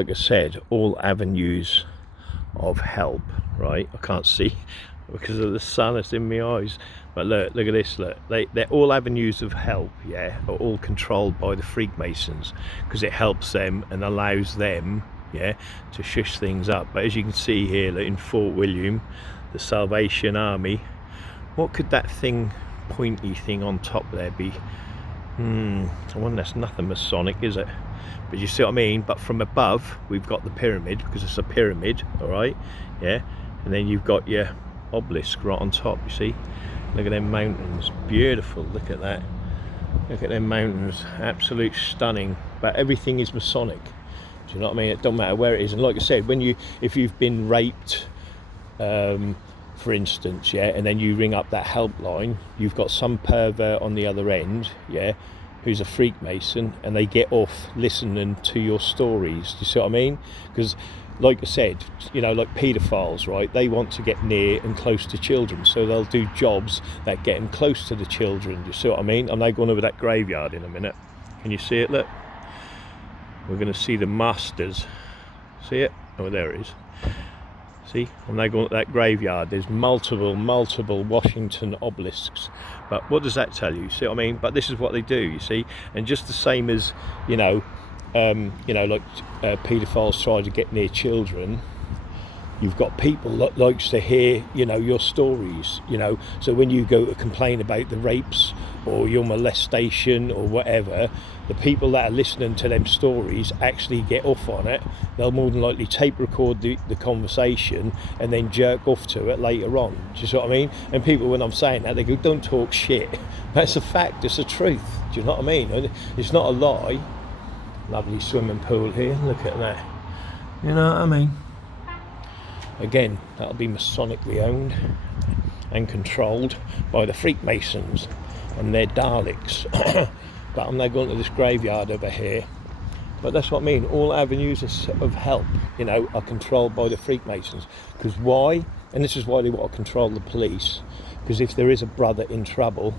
Like I said, all avenues of help, right? I can't see because of the sun, it's in my eyes. But look at this, look. They're all avenues of help, yeah, are all controlled by the Freemasons because it helps them and allows them, yeah, to shush things up. But as you can see here, like in Fort William, the Salvation Army, what could that thing, pointy thing on top there be? I wonder, that's nothing Masonic, is it? But you see what I mean? But from above, we've got the pyramid, because it's a pyramid, all right? Yeah, and then you've got your obelisk right on top, you see? Look at them mountains, beautiful, look at that. Look at them mountains, absolute stunning. But everything is Masonic, do you know what I mean? It don't matter where it is. And like I said, if you've been raped, for instance, yeah, and then you ring up that helpline, you've got some pervert on the other end, yeah, who's a Freemason, and they get off listening to your stories. Do you see what I mean? Because like I said, you know, like paedophiles, right, they want to get near and close to children, so they'll do jobs that get them close to the children. Do you see what I mean? I'm now going over that graveyard in a minute. Can you see it? Look, we're going to see the masters. See it? Oh, there it is. See, I'm now going to that graveyard. There's multiple Washington obelisks. But what does that tell you? See what I mean? But this is what they do, you see. And just the same as, like paedophiles try to get near children, you've got people that likes to hear, your stories, So when you go to complain about the rapes or your molestation or whatever, the people that are listening to them stories actually get off on it. They'll more than likely tape record the conversation and then jerk off to it later on. Do you see what I mean? And people, when I'm saying that, they go, don't talk shit. That's a fact, it's a truth. Do you know what I mean? It's not a lie. Lovely swimming pool here, look at that. You know what I mean? Again, that'll be Masonically owned and controlled by the Freemasons and their Daleks. But I'm now going to this graveyard over here. But that's what I mean, all avenues of help, are controlled by the Freemasons. Because why? And this is why they want to control the police. Because if there is a brother in trouble,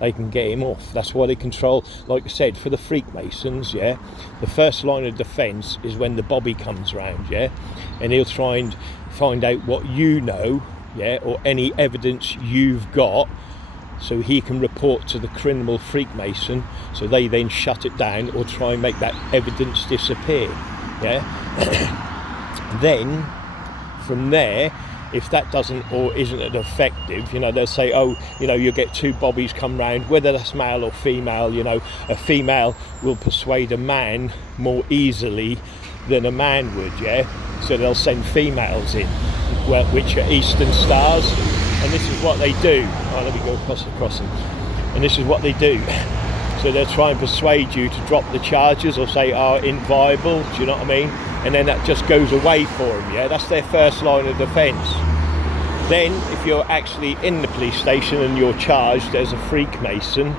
they can get him off. That's why they control, like I said, for the Freemasons, yeah, the first line of defence is when the Bobby comes round, yeah, and he'll try and find out what you know, yeah, or any evidence you've got, so he can report to the criminal Freemason, so they then shut it down or try and make that evidence disappear, yeah. Then, from there, if that doesn't or isn't effective, they'll say, you'll get two bobbies come round, whether that's male or female, a female will persuade a man more easily than a man would, yeah? So they'll send females in, which are Eastern Stars, and this is what they do. Oh, let me go across the crossing. And this is what they do. So they'll try and persuade you to drop the charges or say, inviolable, do you know what I mean? And then that just goes away for them, yeah? That's their first line of defence. Then, if you're actually in the police station and you're charged as a Freemason,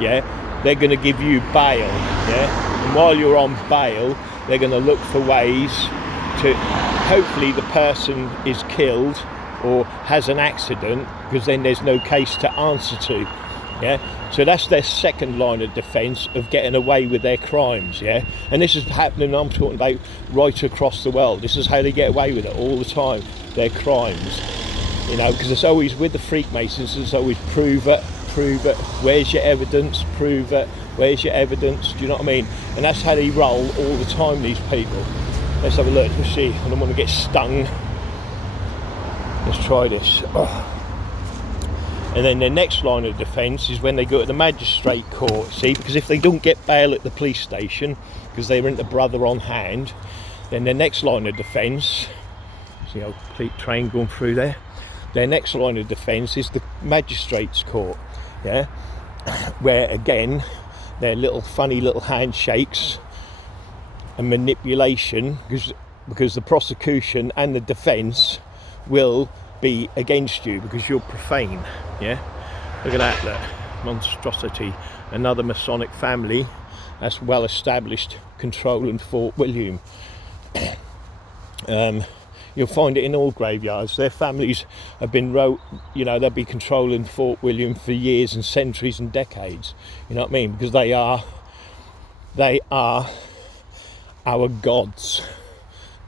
yeah, they're going to give you bail, yeah? And while you're on bail, they're going to look for ways to, hopefully the person is killed or has an accident, because then there's no case to answer to, yeah? So that's their second line of defence of getting away with their crimes, yeah? And this is happening, I'm talking about right across the world. This is how they get away with it all the time, their crimes, because it's always with the Freemasons, it's always prove it, where's your evidence, prove it, where's your evidence, do you know what I mean? And that's how they roll all the time, these people. Let's have a look, let's see, I don't want to get stung. Let's try this. And then their next line of defence is when they go to the magistrate court, see, because if they don't get bail at the police station because they rent a brother on hand, then their next line of defence, see how complete train going through there, their next line of defence is the magistrate's court, yeah, where again their funny little handshakes and manipulation, because the prosecution and the defence will be against you because you're profane, yeah. Look at that, look, monstrosity. Another Masonic family that's well established, controlling Fort William. You'll find it in all graveyards. Their families have been they'll be controlling Fort William for years and centuries and decades, you know what I mean, because they are our gods,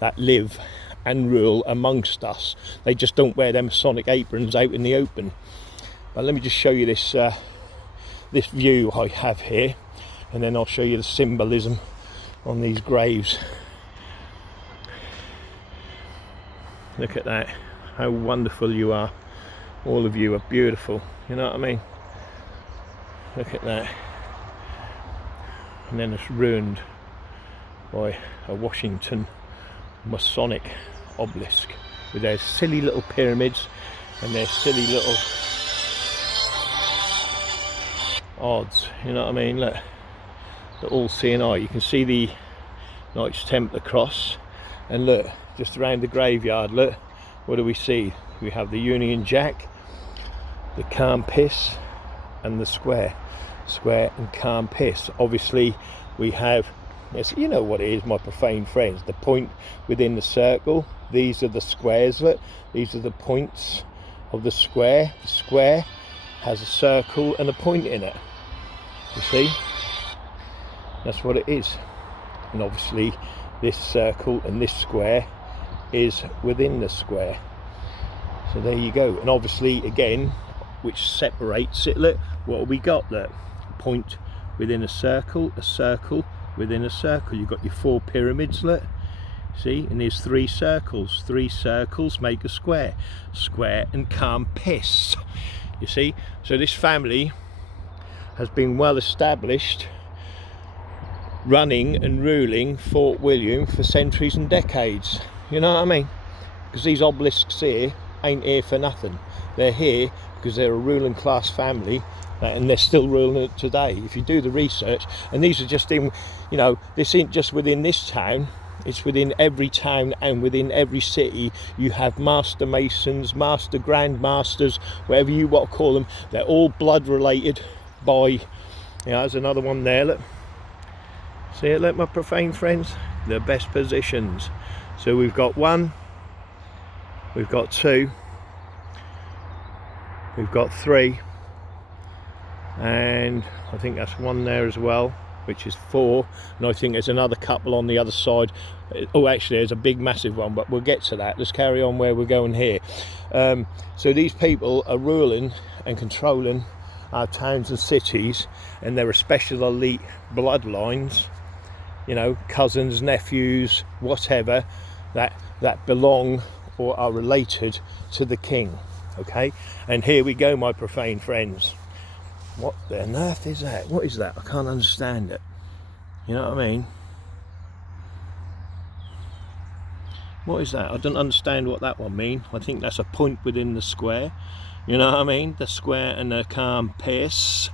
that live and rule amongst us. They just don't wear their Masonic aprons out in the open. But let me just show you this this view I have here, and then I'll show you the symbolism on these graves. Look at that, how wonderful you are. All of you are beautiful, you know what I mean? Look at that. And then it's ruined by a Washington Masonic obelisk with their silly little pyramids and their silly little odds, you know what I mean? Look, the all-seeing eye. You can see the Knights Templar cross, and look, just around the graveyard, look, what do we see? We have the Union Jack, the calm piss, and the square and calm piss. Obviously we have, yes, you know what it is, my profane friends, the point within the circle. These are the squares, look, these are the points of the square. The square has a circle and a point in it, you see, that's what it is. And obviously this circle and this square is within the square. So there you go. And obviously again, which separates it, look, what have we got? Look, point within a circle within a circle. You've got your 4 pyramids, look, see, and there's 3 circles. 3 circles make a square. Square and calm piss, you see. So this family has been well established, running and ruling Fort William for centuries and decades, you know what I mean? Because these obelisks here ain't here for nothing. They're here because they're a ruling class family, and they're still ruling it today. If you do the research, and these are just in, you know, this ain't just within this town, it's within every town and within every city. You have master masons, master grandmasters, whatever you want to call them. They're all blood related by, you know, there's another one there, look. See it, look, my profane friends, the best positions. So we've got 1, we've got 2, we've got 3, and I think that's 1 there as well, which is 4, and I think there's another couple on the other side. Oh, actually there's a big massive one, but we'll get to that. Let's carry on where we're going here. So these people are ruling and controlling our towns and cities, and they're a special elite bloodlines, you know, cousins, nephews, whatever, that belong or are related to the king. Okay, and here we go, my profane friends. What the earth is that? What is that? I can't understand it, you know what I mean? What is that? I don't understand what that one means. I think that's a point within the square, you know what I mean? The square and the calm piss,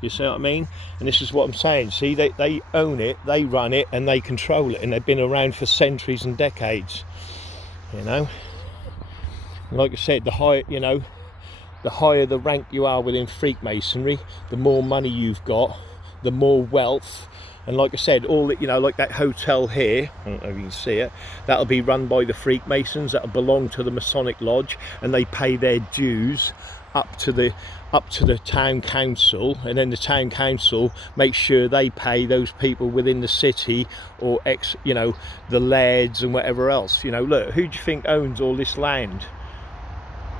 you see what I mean? And this is what I'm saying. See, they own it, they run it, and they control it, and they've been around for centuries and decades, you know. And like I said, the higher, you know, the higher the rank you are within Freemasonry, the more money you've got, the more wealth. And like I said, all that, you know, like that hotel here, I don't know if you can see it, that'll be run by the Freemasons, that'll belong to the Masonic Lodge, and they pay their dues up to the town council, and then the town council makes sure they pay those people within the city, or you know, the lairds and whatever else. You know, look, who do you think owns all this land?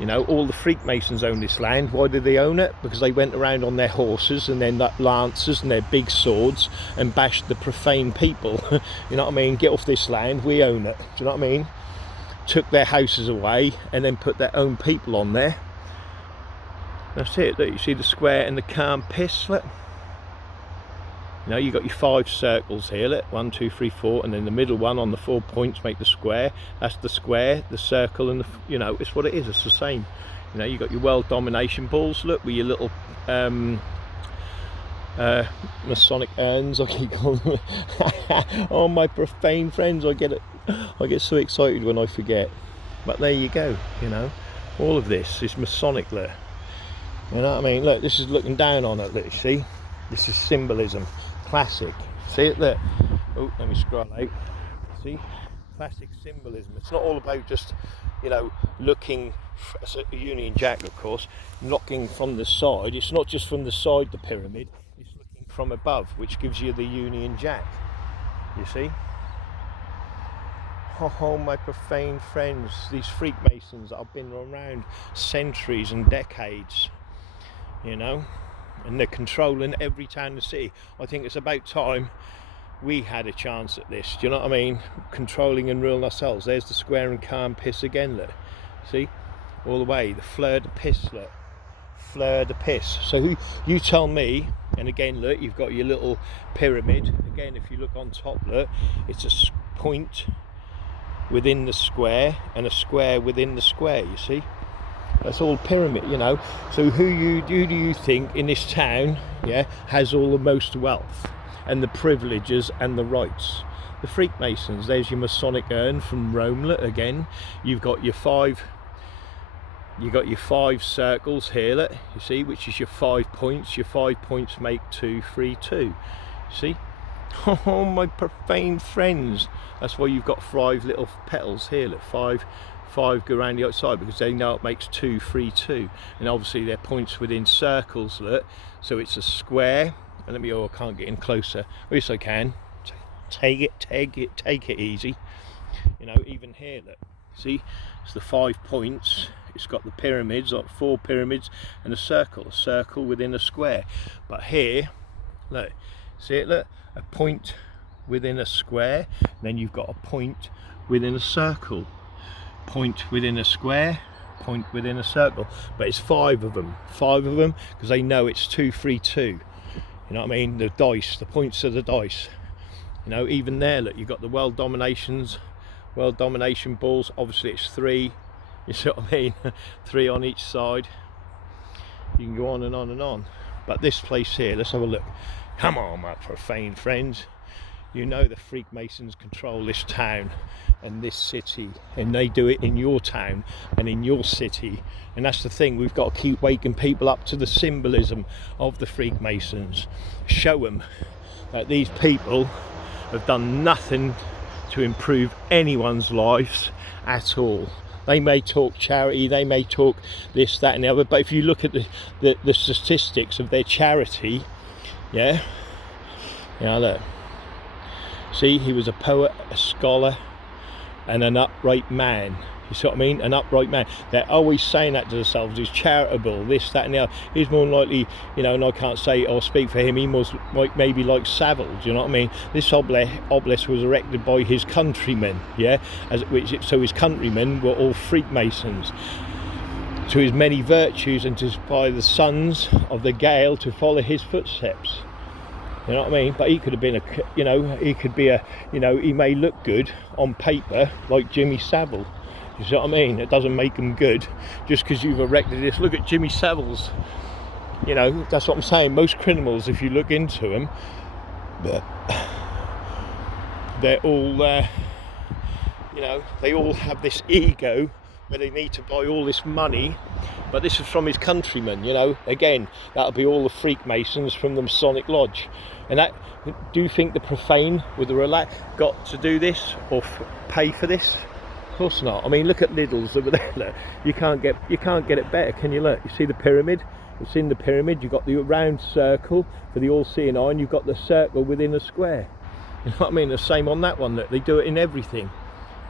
You know, all the Freemasons own this land. Why do they own it? Because they went around on their horses and their lancers and their big swords and bashed the profane people. You know what I mean? Get off this land, we own it. Do you know what I mean? Took their houses away and then put their own people on there. That's it. Look, you see the square and the calm piss, look. You know, you've got your 5 circles here, look, 1, 2, 3, 4, and then the middle one on the 4 points make the square. That's the square, the circle, and the, you know, it's what it is, it's the same. You know, you've got your world domination balls, look, with your little Masonic urns, I keep calling them. Oh, my profane friends, I get so excited when I forget. But there you go, you know, all of this is Masonic, look. You know what I mean? Look, this is looking down on it, look, see? This is symbolism, classic. See it there? Oh, let me scroll out. See? Classic symbolism. It's not all about just, you know, looking, as a Union Jack, of course, looking from the side. It's not just from the side, the pyramid. It's looking from above, which gives you the Union Jack. You see? Oh, my profane friends, these Freemasons that have been around centuries and decades, you know, and they're controlling every town in the city. I think it's about time we had a chance at this, do you know what I mean? Controlling and ruling ourselves. There's the square and calm piss again, look. See? All the way, the fleur de piss, look. Fleur de piss. So who, you tell me, and again, look, you've got your little pyramid. Again, if you look on top, look, it's a point within the square and a square within the square, you see? That's all pyramid, you know. So who do you think in this town, yeah, has all the most wealth and the privileges and the rights? The Freemasons. There's your Masonic urn from Rome, look, again. You've got your five circles here, look, you see, which is your 5 points. Your 5 points make 2, 3, 2. See? Oh, my profane friends. That's why you've got 5 little petals here, look, 5 go around the outside, because they know it makes 2, 3, 2. And obviously they're points within circles, look. So it's a square. And I can't get in closer. Yes, I can. Take it easy. You know, even here, look. See, it's the 5 points. It's got the pyramids, like 4 pyramids, and a circle within a square. But here, look, see it, look, a point within a square, then you've got a point within a circle. Point within a square, point within a circle. But it's 5 of them, because they know it's 2, 3, 2. You know what I mean? The dice, the points of the dice. You know, even there, look, you've got the world domination balls. Obviously it's 3. You see what I mean? 3 on each side. You can go on and on and on. But this place here, let's have a look. Come on, my profane friends. You know the Freemasons control this town and this city, and they do it in your town and in your city. And that's the thing, we've got to keep waking people up to the symbolism of the Freemasons. Show them that these people have done nothing to improve anyone's lives at all. They may talk charity, they may talk this, that and the other, but if you look at the statistics of their charity, yeah, look. See, he was a poet, a scholar, and an upright man. You see what I mean? An upright man. They're always saying that to themselves. He's charitable, this, that, and the other. He's more than likely, you know, and I can't say or speak for him, he was like, maybe like Savile, do you know what I mean? This obelisk was erected by his countrymen, yeah? So his countrymen were all Freemasons. To his many virtues, and to inspire the sons of the Gael to follow his footsteps. You know what I mean? But he could have been he may look good on paper like Jimmy Savile. You see what I mean? It doesn't make him good just because you've erected this. Look at Jimmy Savile's. You know, that's what I'm saying. Most criminals, if you look into them, they're all, you know, they all have this ego where they need to buy all this money. But this is from his countrymen, you know. Again, that'll be all the Freemasons from the Masonic Lodge. And that, do you think the profane with the relax got to do this or pay for this? Of course not. I mean, look at Lidl's over there. Look. You can't get it better, can you? Look, you see the pyramid? It's in the pyramid. You've got the round circle for the all-seeing eye, and you've got the circle within a square. You know what I mean? The same on that one. Look, they do it in everything.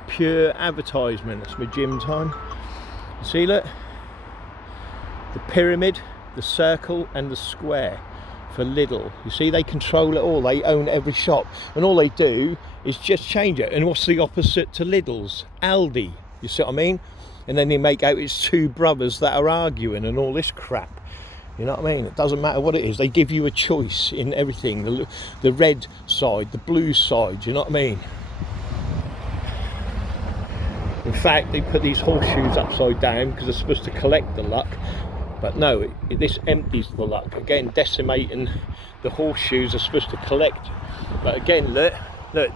Pure advertisement. It's my gym time. You see, look, the pyramid, the circle, and the square for Lidl. You see, they control it all. They own every shop, and all they do is just change it. And what's the opposite to Lidl's? Aldi. You see what I mean? And then they make out it's 2 brothers that are arguing and all this crap. You know what I mean? It doesn't matter what it is. They give you a choice in everything. The red side, the blue side. You know what I mean? In fact, they put these horseshoes upside down because they're supposed to collect the luck. But no, this empties the luck. Again, decimating the horseshoes are supposed to collect. But again, look,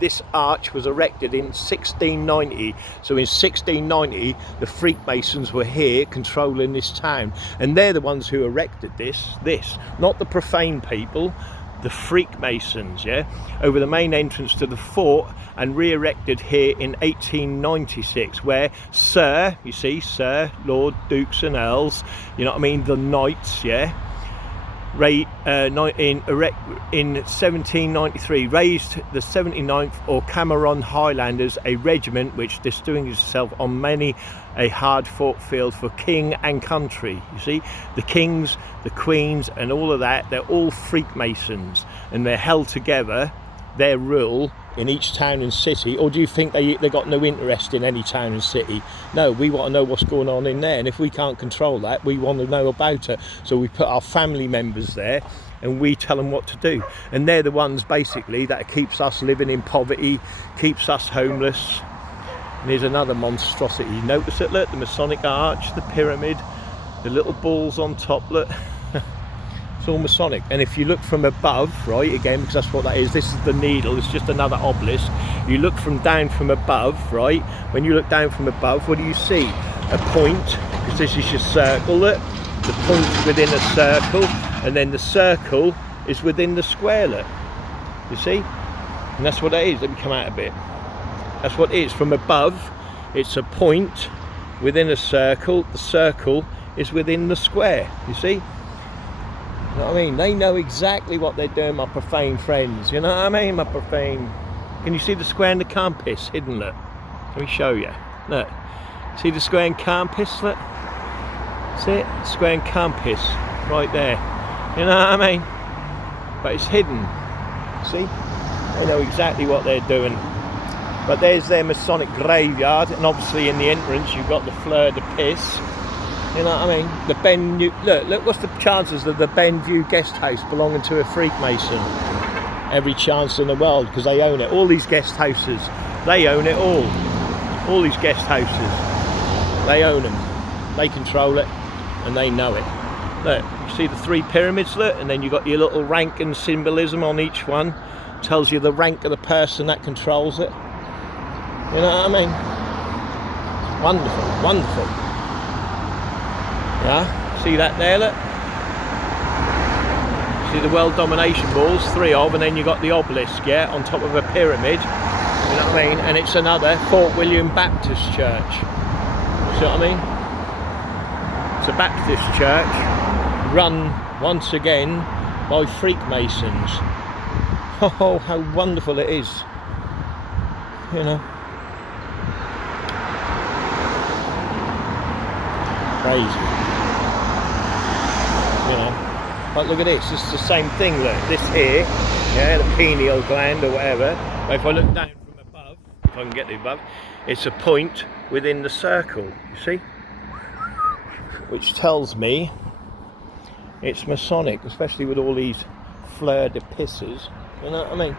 this arch was erected in 1690. So in 1690, the Freemasons were here controlling this town. And they're the ones who erected this, not the profane people, the Freemasons, yeah, over the main entrance to the fort, and re-erected here in 1896, where Sir, Lord, Dukes and Earls, you know what I mean, the knights, yeah, in 1793 raised the 79th or Cameron Highlanders, a regiment which distinguished itself on many a hard-fought field for king and country. You see, the kings, the queens, and all of that, they're all Freemasons, and they're held together, their rule, in each town and city. Or do you think they got no interest in any town and city? No, we want to know what's going on in there, and if we can't control that, we want to know about it. So we put our family members there and we tell them what to do, and they're the ones basically that keeps us living in poverty, keeps us homeless. And here's another monstrosity. Notice it, look, the Masonic arch, the pyramid, the little balls on top, look. It's all Masonic. And if you look from above, right, again, because that's what that is, this is the needle, it's just another obelisk. You look down from above, right, when you look down from above, what do you see? A point, because this is your circle, look, the point within a circle, and then the circle is within the square, look, you see? And that's what that is. Let me come out a bit. That's what it is. From above, it's a point within a circle, the circle is within the square, you see? You know what I mean? They know exactly what they're doing, my profane friends. You know what I mean, my profane. Can you see the square and the compass hidden, look? Let me show you. Look. See the square and compass, look? See it? Square and compass, right there. You know what I mean? But it's hidden. See? They know exactly what they're doing. But there's their Masonic graveyard, and obviously in the entrance you've got the fleur de pis. You know what I mean? The look, what's the chances of the Benview guest house belonging to a Freemason? Every chance in the world, because they own it. All these guest houses, they own it all. All these guest houses, they own them. They control it, and they know it. Look, you see the three pyramids, look, and then you've got your little rank and symbolism on each one. Tells you the rank of the person that controls it. You know what I mean? Wonderful, wonderful. Yeah, see that there, look? See the world domination balls, 3 of, and then you got the obelisk, yeah, on top of a pyramid. You know what I mean? And it's another Fort William Baptist Church. See what I mean? It's a Baptist church run once again by Freemasons. Oh, how wonderful it is. You know. Crazy. You know, but look at this, it's the same thing, look, this here, yeah, the pineal gland or whatever, but if I look down from above, if I can get to above, it's a point within the circle, you see, which tells me it's Masonic, especially with all these fleur de pisses, you know what I mean?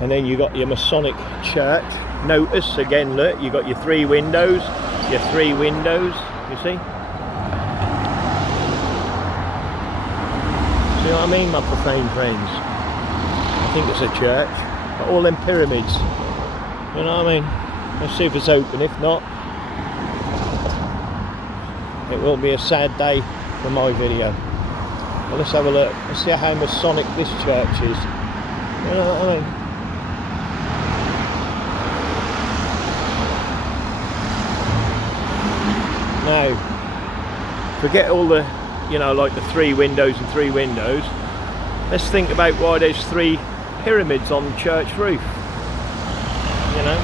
And then you got your Masonic church. Notice again, look, you got your 3 windows, you see? See what I mean, my profane friends? I think it's a church. But all them pyramids. You know what I mean? Let's see if it's open. If not, it will be a sad day for my video. Well, let's have a look. Let's see how Masonic this church is. You know what I mean? Now, forget all the, you know, like the 3 windows and 3 windows. Let's think about why there's 3 pyramids on the church roof. You know,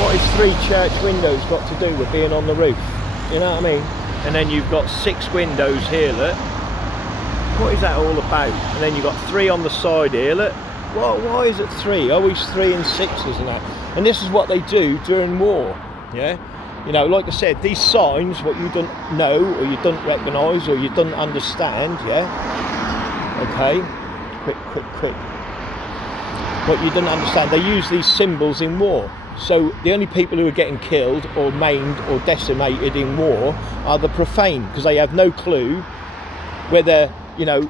what is 3 church windows got to do with being on the roof? You know what I mean? And then you've got 6 windows here, look. What is that all about? And then you've got 3 on the side here, look. Why is it 3? Always 3 and 6s and that. And this is what they do during war, yeah? You know, like I said, these signs, what you don't know, or you don't recognise, or you don't understand, yeah? Okay? Quick. What you don't understand, they use these symbols in war. So the only people who are getting killed, or maimed, or decimated in war are the profane, because they have no clue whether, you know,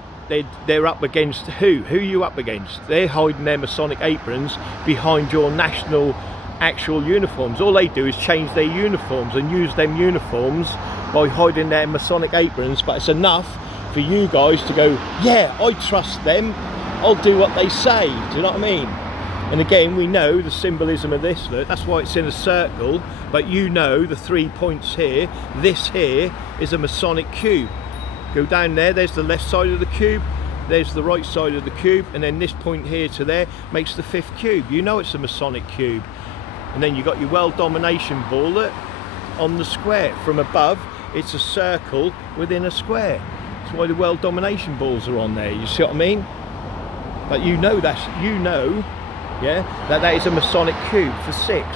they're up against who? Who are you up against? They're hiding their Masonic aprons behind your national actual uniforms. All they do is change their uniforms and use them uniforms by hiding their Masonic aprons, but it's enough for you guys to go, yeah, I trust them, I'll do what they say. Do you know what I mean? And again, we know the symbolism of this, look, that's why it's in a circle, but you know the 3 points here, this here is a Masonic cube. Go down there, there's the left side of the cube, there's the right side of the cube, and then this point here to there makes the 5th cube. You know it's a Masonic cube. And then you've got your world domination ball that on the square. From above, it's a circle within a square. That's why the world domination balls are on there, you see what I mean? But you know yeah, that is a Masonic cube for 6.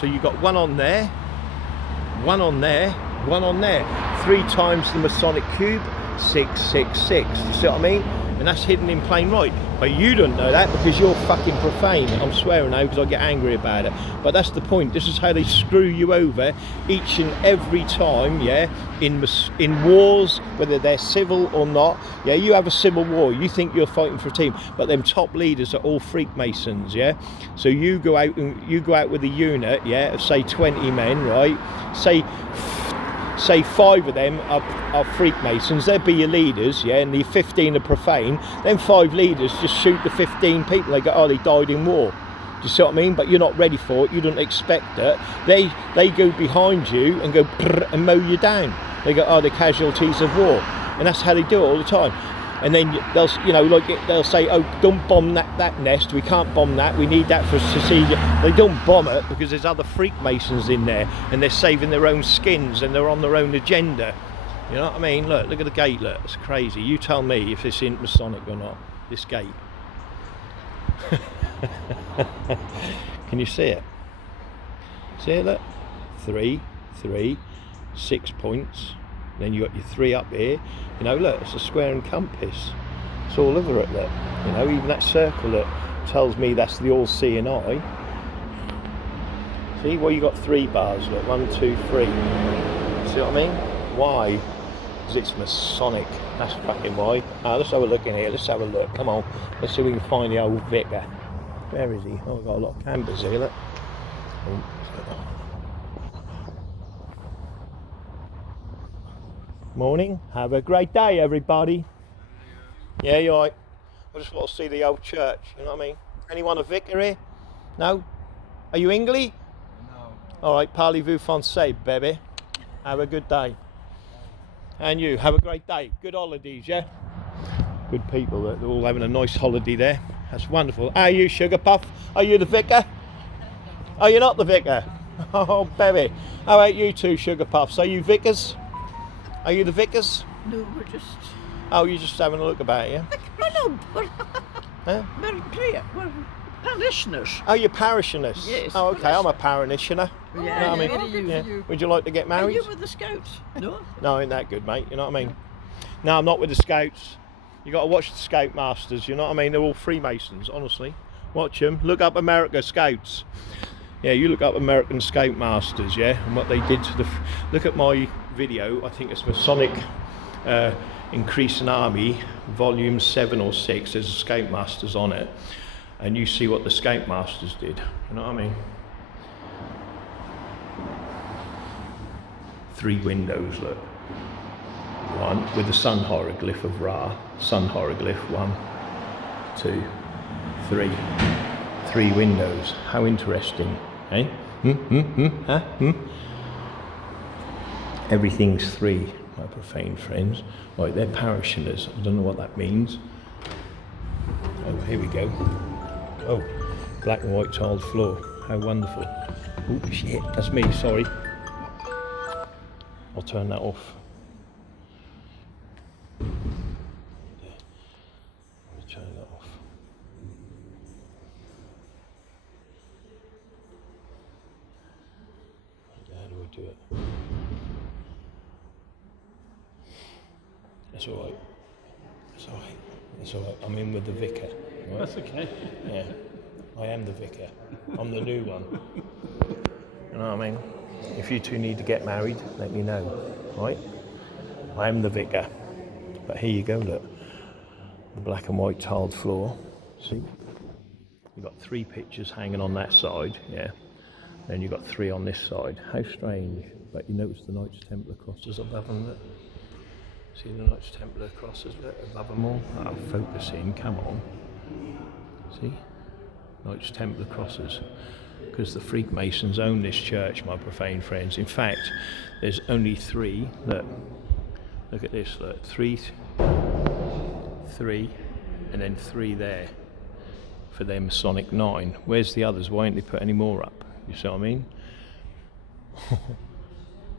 So you've got one on there, one on there, one on there. 3 times the Masonic cube, 6, 6, 6. You see what I mean? And that's hidden in plain right. But you don't know that because you're fucking profane. I'm swearing now because I get angry about it. But that's the point. This is how they screw you over each and every time, yeah? In wars, whether they're civil or not. Yeah, you have a civil war. You think you're fighting for a team, but them top leaders are all freakmasons, yeah? So you go out with a unit, yeah, of say 20 men, right? Say 5 of them are freakmasons, they'd be your leaders, yeah, and the 15 are profane. Then 5 leaders just shoot the 15 people. They go, oh, they died in war. Do you see what I mean? But you're not ready for it, you don't expect it. They go behind you and go and mow you down. They go, oh, the casualties of war. And that's how they do it all the time. And then they'll, you know, like they'll say, oh, don't bomb that nest. We can't bomb that. We need that for secession. They don't bomb it because there's other freakmasons in there, and they're saving their own skins and they're on their own agenda. You know what I mean? Look at the gate. Look, it's crazy. You tell me if this isn't Masonic or not. This gate. Can you see it? See it? Look, 3, 3, 6 points. Then you got your 3 up here. You know, look, it's a square and compass. It's all over it, look. You know, even that circle that tells me that's the all-seeing eye. See, well, you got 3 bars, look, 1, 2, 3. See what I mean? Why? Because it's Masonic. That's fucking why. Let's have a look in here. Let's have a look. Come on. Let's see if we can find the old vicar. Where is he? Oh, we've got a lot of canvas here, look. Oh. Morning. Have a great day, everybody. Yeah, you're right. I just want to see the old church. You know what I mean? Anyone a vicar here? No? Are you English? No. All right. Parlez-vous français, baby. Have a good day. And you, have a great day. Good holidays, yeah? Good people. They're all having a nice holiday there. That's wonderful. Are you, Sugar Puff? Are you the vicar? Are you not the vicar? Oh, baby. How about you two, Sugar Puffs? Are you vicars? Are you the vicars? No, we're just... Oh, you're just having a look about, yeah? No, we're... Huh? We're parishioners. Oh, you're parishioners? Yes. Oh, okay, I'm a parishioner. Yeah, You know what I mean? Yeah. Would you like to get Are married? you with the Scouts? No? No, ain't that good, mate. You know what I mean? No, I'm not with the Scouts. You got to watch the Scoutmasters, you know what I mean? They're all Freemasons, honestly. Watch them. Look up America Scouts. Yeah, you look up American Scoutmasters, yeah, and what they did to the... Look at my video, I think it's Masonic Increase an Army, volume 7 or 6, there's a Scoutmasters on it, and you see what the Scoutmasters did, you know what I mean? 3 windows, look. 1 with the sun hieroglyph of Ra, sun hieroglyph, 1, 2, 3. 3 windows, how interesting, eh? Everything's 3, my profane friends. Right, they're parishioners. I don't know what that means. Oh, here we go. Oh, black and white tiled floor. How wonderful. Oh, shit, that's me, sorry. I'll turn that off. Turn that off. How do I do it? That's all right. That's all right. That's all right. I'm in with the vicar. Right? That's okay. Yeah. I am the vicar. I'm the new one. You know what I mean? If you two need to get married, let me know. Right? I am the vicar. But here you go, look. The black and white tiled floor. See? You've got 3 pictures hanging on that side, yeah. Then you've got 3 on this side. How strange. But you notice the Knights Templar crosses above them, look. See the Knights Templar crosses, look, above them all? I'll focus in, come on. See? Knights Templar crosses. Because the Freemasons own this church, my profane friends. In fact, there's only 3, look. Look at this, look, 3, 3, and then 3 there for their Masonic 9. Where's the others? Why didn't they put any more up? You see what I mean?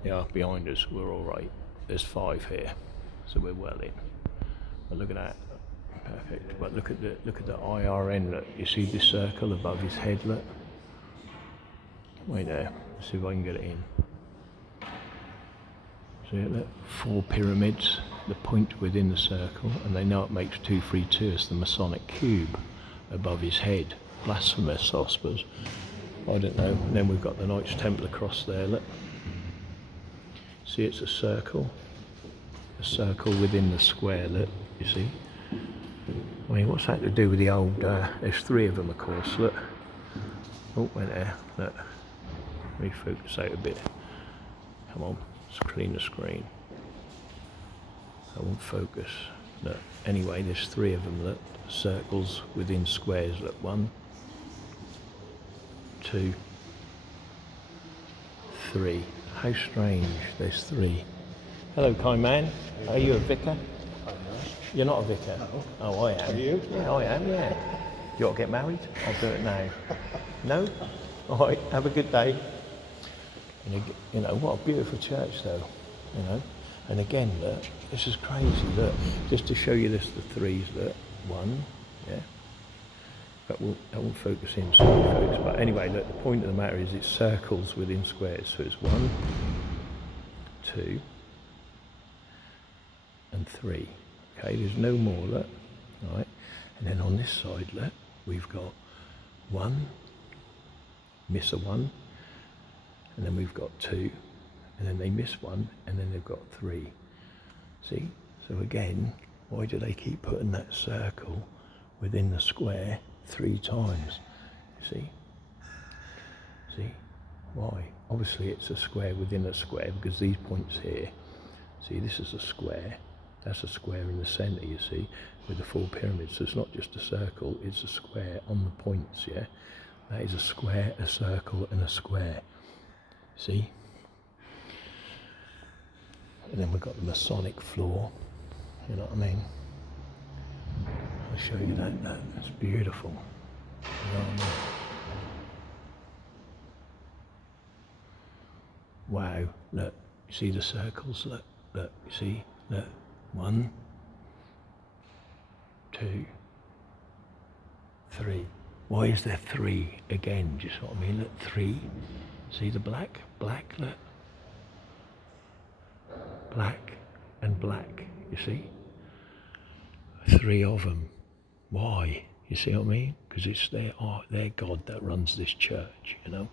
Yeah, behind us, we're all right. There's 5 here, so we're well in. But look at that, perfect. But look at the IRN. Look, you see this circle above his head. Look, wait there. Let's see if I can get it in. See it? Look, 4 pyramids. The point within the circle, and they know it makes 232 as the Masonic cube above his head. Blasphemous, I suppose. I don't know. And then we've got the Knights Templar cross there. Look. See, it's a circle within the square. Look, you see. I mean, what's that to do with the old? There's 3 of them, of course. Look. Oh, went there. Look. Let me focus out a bit. Come on, let's clean the screen. I won't focus. Look. Anyway, there's 3 of them. Look. Circles within squares. Look. 1, 2, 3. How strange, there's 3. Hello, kind man. Are you a vicar? You're not a vicar? No. Oh, I am. Are you? Yeah, I am, yeah. You want to get married? I'll do it now. No? All right, have a good day. And you know, what a beautiful church though, you know. And again, look, this is crazy, look. Just to show you this, the 3s, look. 1, yeah. But I won't focus in, sorry folks. But anyway, look, the point of the matter is it's circles within squares. So it's 1, 2, and 3. Okay, there's no more, look. All right. And then on this side, look, we've got 1, miss a 1, and then we've got 2, and then they miss 1, and then they've got 3. See? So again, why do they keep putting that circle within the square 3 times? You see? See? Why? Obviously it's a square within a square, because these points here, see, this is a square. That's a square in the centre, you see, with the 4 pyramids. So it's not just a circle, it's a square on the points, yeah? That is a square, a circle, and a square. See? And then we've got the Masonic floor, you know what I mean? I'll show you that. That's beautiful. You know what I mean? Wow, look, you see the circles? Look, you see? Look, 1, 2, 3. Why is there 3 again? Do you see what I mean? Look, 3. See the black? Black, look. Black and black, you see? 3 of them. Why? You see what I mean? Because it's their God that runs this church, you know?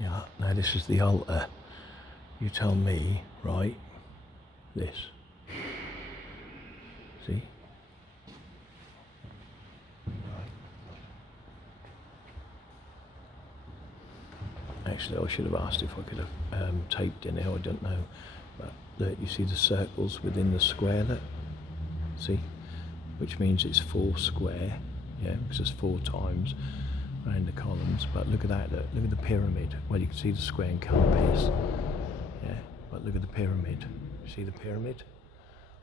Yeah, now this is the altar. You tell me, right? This. See? Actually, I should have asked if I could have taped in there, I don't know. But look, you see the circles within the square there? See? Which means it's 4 square, yeah, because it's 4 times around the columns. But look at that, look at the pyramid. Well, you can see the square and compass, yeah, but look at the pyramid. See the pyramid?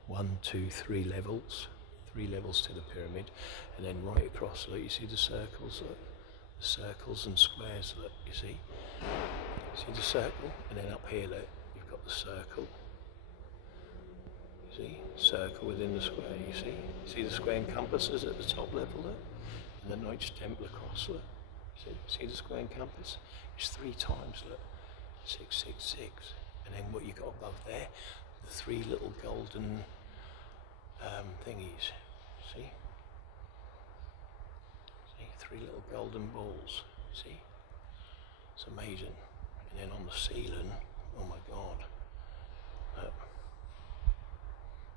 1, 2, 3 levels. 3 levels to the pyramid. And then right across, look, you see the circles, look. The circles and squares, look, you see? See the circle? And then up here, look, you've got the circle. You see? Circle within the square, you see? See the square and compasses at the top level, look? And the Knights Templar cross, look. See the square and compass? It's 3 times, look. 6, 6, 6. And then what you got above there, the 3 little golden thingies. See? See? 3 little golden balls. See? It's amazing. And then on the ceiling, oh my God. Look.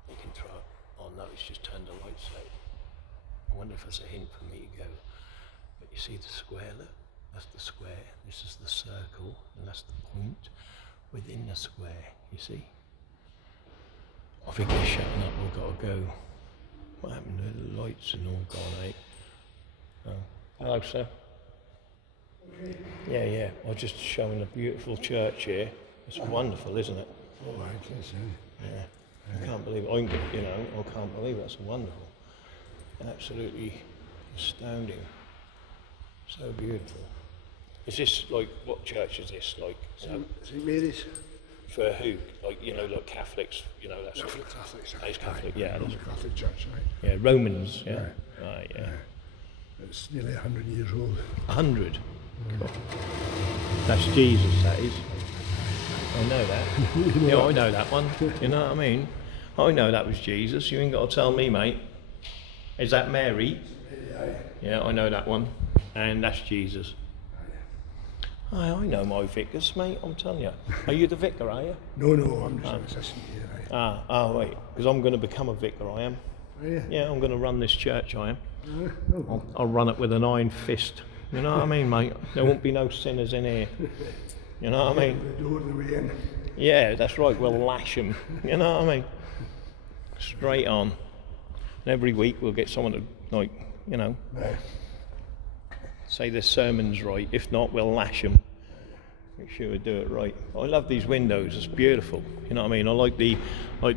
You can try it. Oh no, it's just turned the lights out. I wonder if that's a hint for me to go. But you see the square, look? That's the square. This is the circle, and that's the point within the square, you see? I think they're shutting up, we've got to go. What happened to the lights and all gone out? Oh. Hello, sir. Yeah. I was just showing a beautiful church here. It's wonderful, isn't it? Oh, right, yes, Yeah. I can't believe it. I can't believe it. That's wonderful. Absolutely astounding. So beautiful. Is this like, what church is this like? St Mary's. For who? Like, like Catholics, that's For Catholics. It's Catholic, yeah. Roman Catholic Church, right. Yeah, Romans, yeah. Right, yeah. It's nearly 100 years old. 100? That's Jesus, that is. I know that. Yeah, I know that one. You know what I mean? I know that was Jesus. You ain't got to tell me, mate. Is that Mary? Yeah, I know that one. And that's Jesus. I know my vicars, mate, I'm telling you. Are you the vicar, are you? No, I'm just an assistant here, right. Wait, because I'm going to become a vicar, I am. Are you? Yeah, I'm going to run this church, I am. I'll run it with an iron fist. You know what I mean, mate? There won't be no sinners in here. You know what I mean? The door the way in. Yeah, that's right, we'll lash them. You know what I mean? Straight on. And every week we'll get someone to, Right. say their sermon's right. If not, we'll lash them. Make sure we do it right. I love these windows. It's beautiful. You know what I mean? I like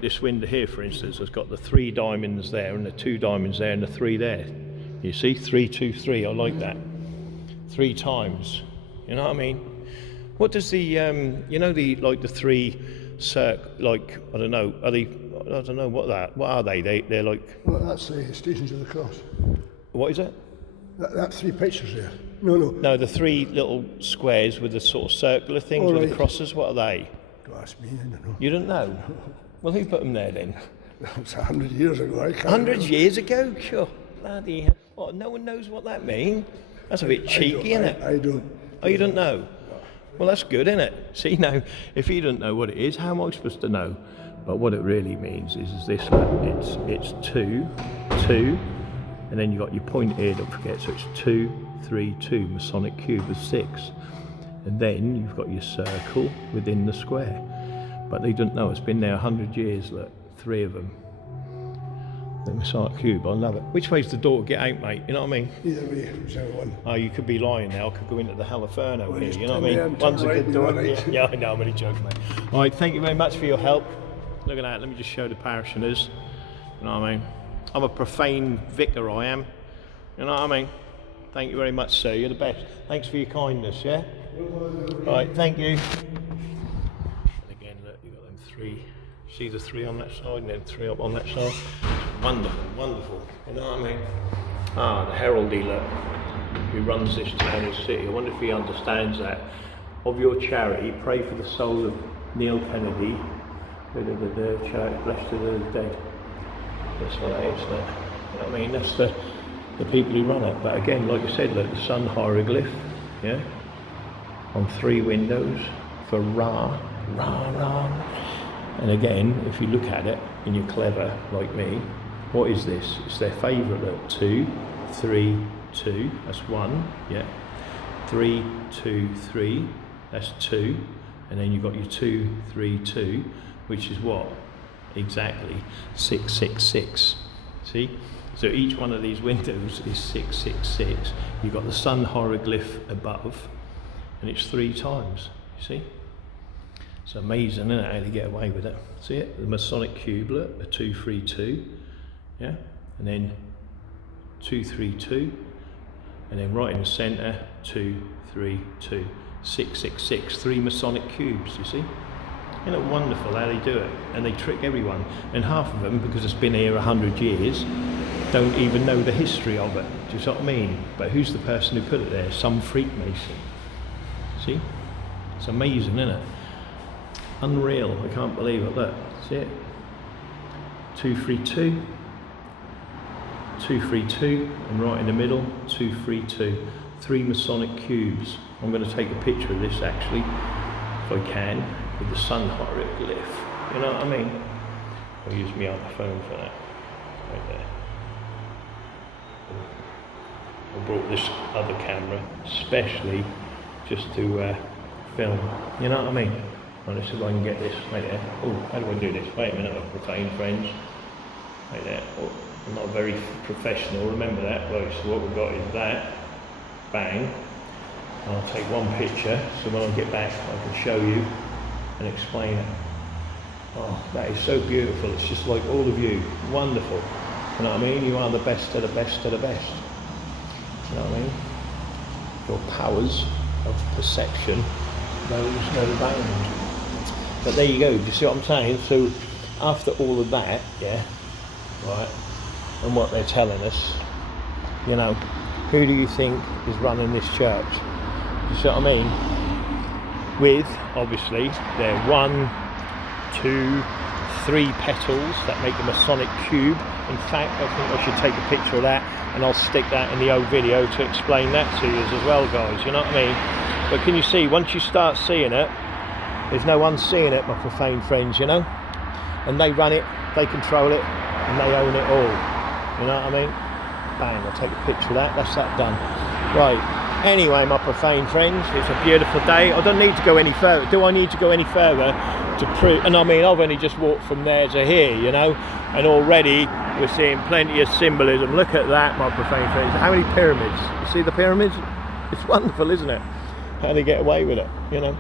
this window here, for instance. It's got the 3 diamonds there, and the 2 diamonds there, and the 3 there. You see, 3, 2, 3. I like that. 3 times. You know what I mean? What does the the 3 I don't know. Are they? I don't know what are they? They're like. Well, that's the Stations of the Cross. What is it? That 3 pictures there. No. No, the 3 little squares with the sort of circular things with the crosses. What are they? Don't ask me, I don't know. You don't know? Well, who put them there then? It's 100 years ago, I can't 100 remember. years ago? Sure. Bloody hell. What, no one knows what that means? That's a bit cheeky, isn't it? I don't. Oh, you don't know? Well, that's good, isn't it? See, now, if you don't know what it is, how am I supposed to know? But what it really means is this, it's 2, 2, and then you got your point here, don't forget, so it's 2, 3, 2, Masonic cube of 6. And then you've got your circle within the square. But they don't know, it's been there 100 years, look, 3 of them. The Masonic cube, I love it. Which way's the door to get out, mate? You know what I mean? Either way, whichever one. Oh, you could be lying now. I could go into the Haliferno here. just You know what I turn mean? there and One's a turn good right, door. the other right. Yeah, I know. I'm only joking, mate. All right, thank you very much for your help. Look at that. Let me just show the parishioners. You know what I mean? I'm a profane vicar, I am. You know what I mean? Thank you very much, sir. You're the best. Thanks for your kindness, yeah? All right, thank you. And again, look, you've got them 3. See the 3 on that side and then 3 up on that side? Wonderful, wonderful. You know what I mean? The heraldry, look, who runs this town and city. I wonder if he understands that. Of your charity, pray for the soul of Neil Kennedy, the church, blessed are the dead. That's what that is, look. You know what I mean? That's the people who run it. But again, like I said, look, the sun hieroglyph, yeah? On 3 windows for Ra. And again, if you look at it and you're clever like me, what is this? It's their favourite, look. 2, 3, 2, that's 1, yeah. 3, 2, 3, that's 2. And then you've got your 2, 3, 2, which is what? Exactly 6, 6, 6. See? So each one of these windows is 6, 6, 6. You've got the sun hieroglyph above, and it's 3 times, you see? It's amazing, isn't it, how they get away with it. See it? The Masonic cublet, a 2, 3, 2, yeah? And then 2, 3, 2, and then right in the centre, 2, 3, 2, 6, 6, 6, 3 Masonic cubes, you see? Isn't it wonderful how they do it? And they trick everyone. And half of them, because it's been here 100 years, don't even know the history of it. Do you see what I mean? But who's the person who put it there? Some freak mason. See? It's amazing, isn't it? Unreal. I can't believe it. Look, see it? 2, 3, 2. 2, 3, 2. And right in the middle, 2, 3, 2. 3 Masonic cubes. I'm going to take a picture of this actually, if I can, with the sun hieroglyph. You know what I mean? I'll use my other phone for that. Right there. I brought this other camera especially just to film. You know what I mean? Well, let's see if I can get this right there. Oh, how do I do this? Wait a minute, I'm profane, friends. Right there. Oh, I'm not very professional, remember that. Right, so what we've got is that. Bang. And I'll take one picture so when I get back I can show you and explain it. Oh, that is so beautiful. It's just like all of you. Wonderful. You know what I mean? You are the best of the best of the best. You know what I mean? Your powers of perception knows no bound. But there you go, do you see what I'm saying? So after all of that, yeah, right, and what they're telling us, you know, who do you think is running this church? You see what I mean? With, obviously, their 1, 2, 3 petals that make a Masonic cube. In fact, I think I should take a picture of that and I'll stick that in the old video to explain that to you as well, guys, you know what I mean? But can you see, once you start seeing it, there's no one seeing it, my profane friends, you know? And they run it, they control it, and they own it all. You know what I mean? Bang, I'll take a picture of that, that's that done. Right, anyway, my profane friends, it's a beautiful day. I don't need to go any further. Do I need to go any further to prove? And I mean, I've only just walked from there to here, you know? And already we're seeing plenty of symbolism. Look at that, my profane friends. How many pyramids? You see the pyramids? It's wonderful, isn't it? How they get away with it, you know?